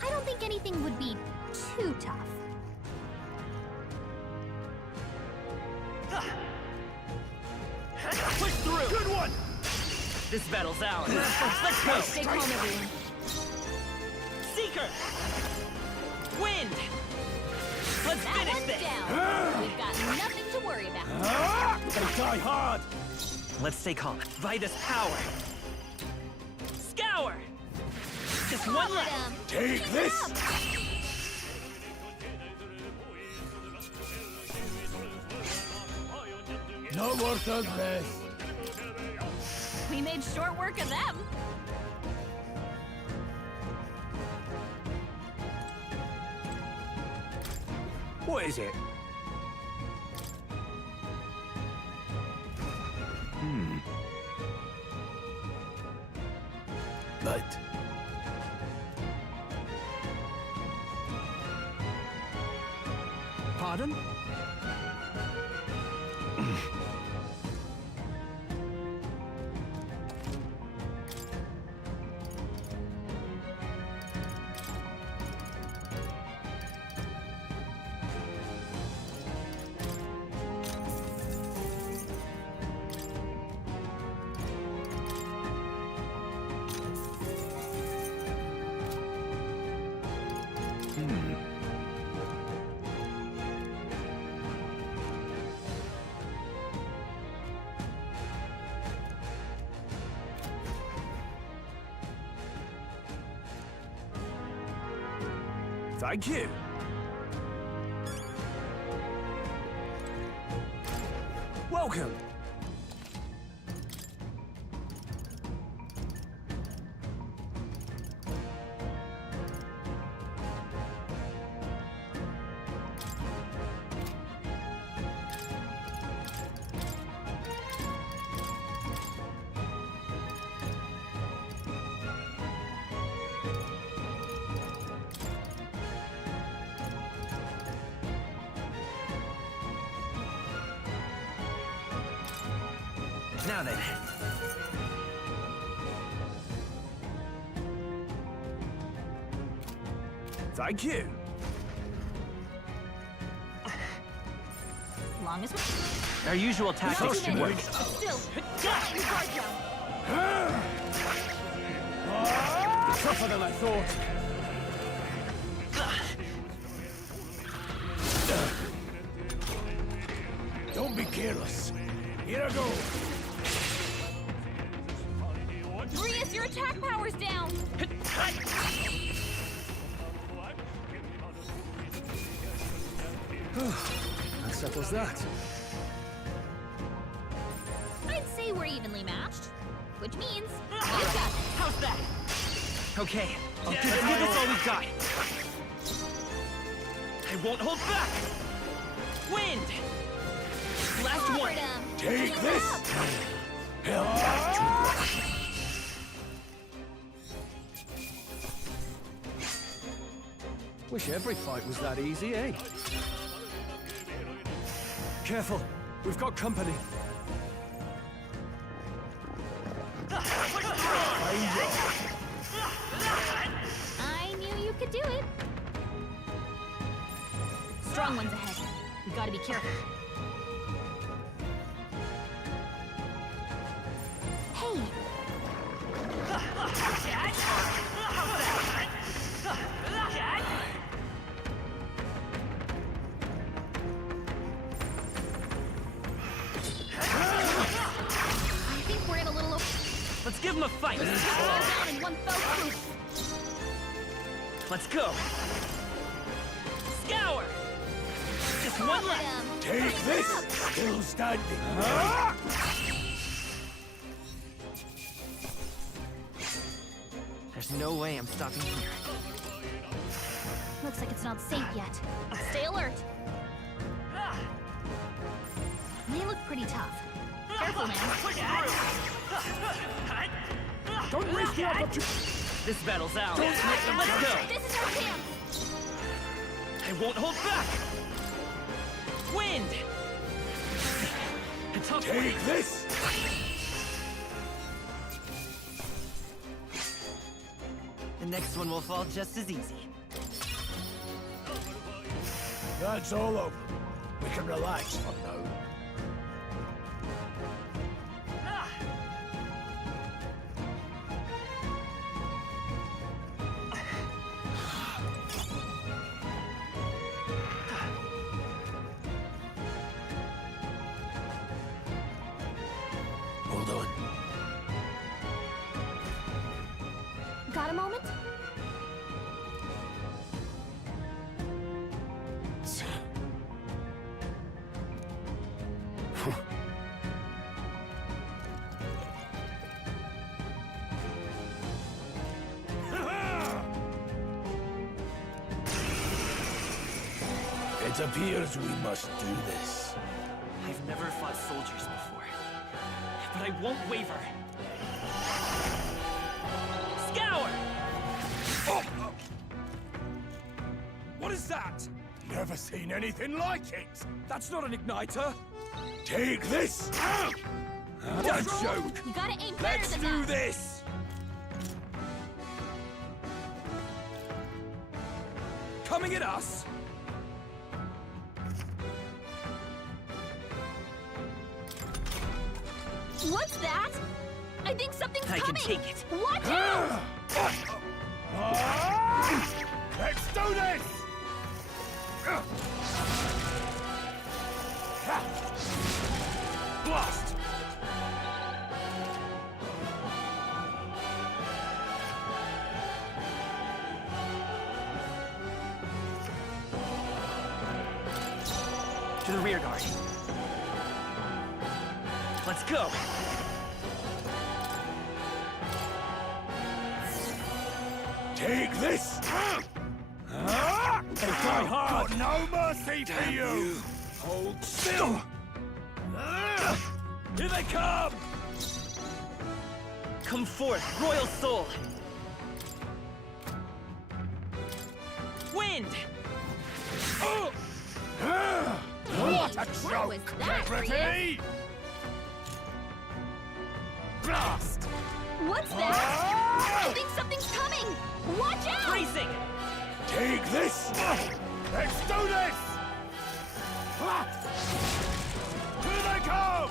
I don't think anything would be too tough. Push through. Good one. This battle's ours. Let's go! Stay calm, everyone. Seeker! Wind! Let's That finish one's this! down. We've got nothing to worry about. They die hard! Let's stay calm. Vitus power! Scour! Just one left! Take this! No more progress. We made short work of them. What is it? But Pardon? Thank you. Welcome. Now then. Thank you. Long as Our usual tactics should work. Still. Tougher than I thought. don't be careless. Here I go. Rias, your attack power's down. That settles that. I'd say we're evenly matched, which means you got it. How's that? Okay, let's give this all we've got. I won't hold back. Wind. Last one. Take this. Hell, Wish every fight was that easy, eh? Careful, we've got company. I knew you could do it. Strong ones ahead. We gotta be careful. Hey! I think we're in a little... Let's give him a fight. Let's take them all down in one fell swoop. Let's go. Scour. Just one left. take this. Still standing. There's no way I'm stopping here. Looks like it's not safe yet. Stay alert. They look pretty tough. Careful, man. Don't waste the opportunity. This battle's ours. Don't let them Let's go. This is our chance. I won't hold back. Wind. It's up. Take this. The next one will fall just as easy. That's all over. We can relax for now. Hold on. Got a moment? It appears we must do this. I've never fought soldiers before, but I won't waver. Scour! What is that? Never seen anything like it. That's not an igniter. Take this! What a joke! You gotta aim better Let's than do that. this! Coming at us? What's that? I think something's I coming. can take it. Watch out! Let's do this! Blast! To the rear guard. Let's go. Take this! They fly hard. Got no mercy for you! Hold still. Here they come! Come forth, royal soul. Wind! What a What was joke! that, Liberty! Blast! What's that? I think something's coming. Watch out! Freezing! Take this! Let's do this! Here they come!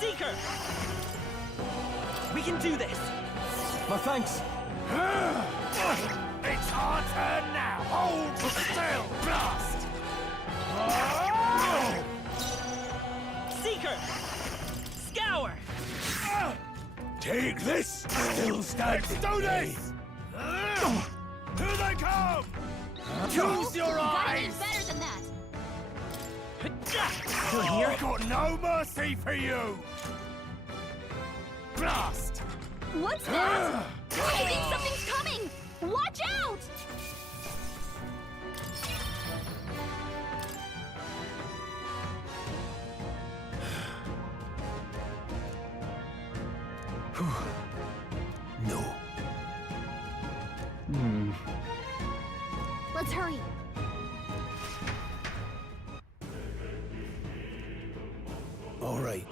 Seeker! We can do this! My thanks. It's our turn now! Hold still! Blast! Seeker! Scour! Take this! Still standing! Let's do this! Here they come! Use your You gotta aim eyes! better than that. Still here? Got no mercy for you! Blast! What's that? I think something's coming. Watch out! No. Let's hurry. All right.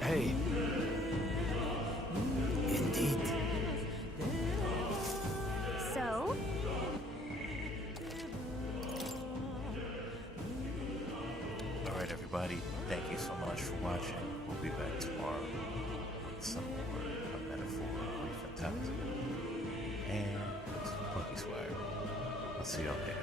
Hey. Indeed. So? Alright, everybody, thank you so much for watching. We'll be back tomorrow with some more A Metaphor REFANTAZIO and some Punky Swag. I'll see y'all later.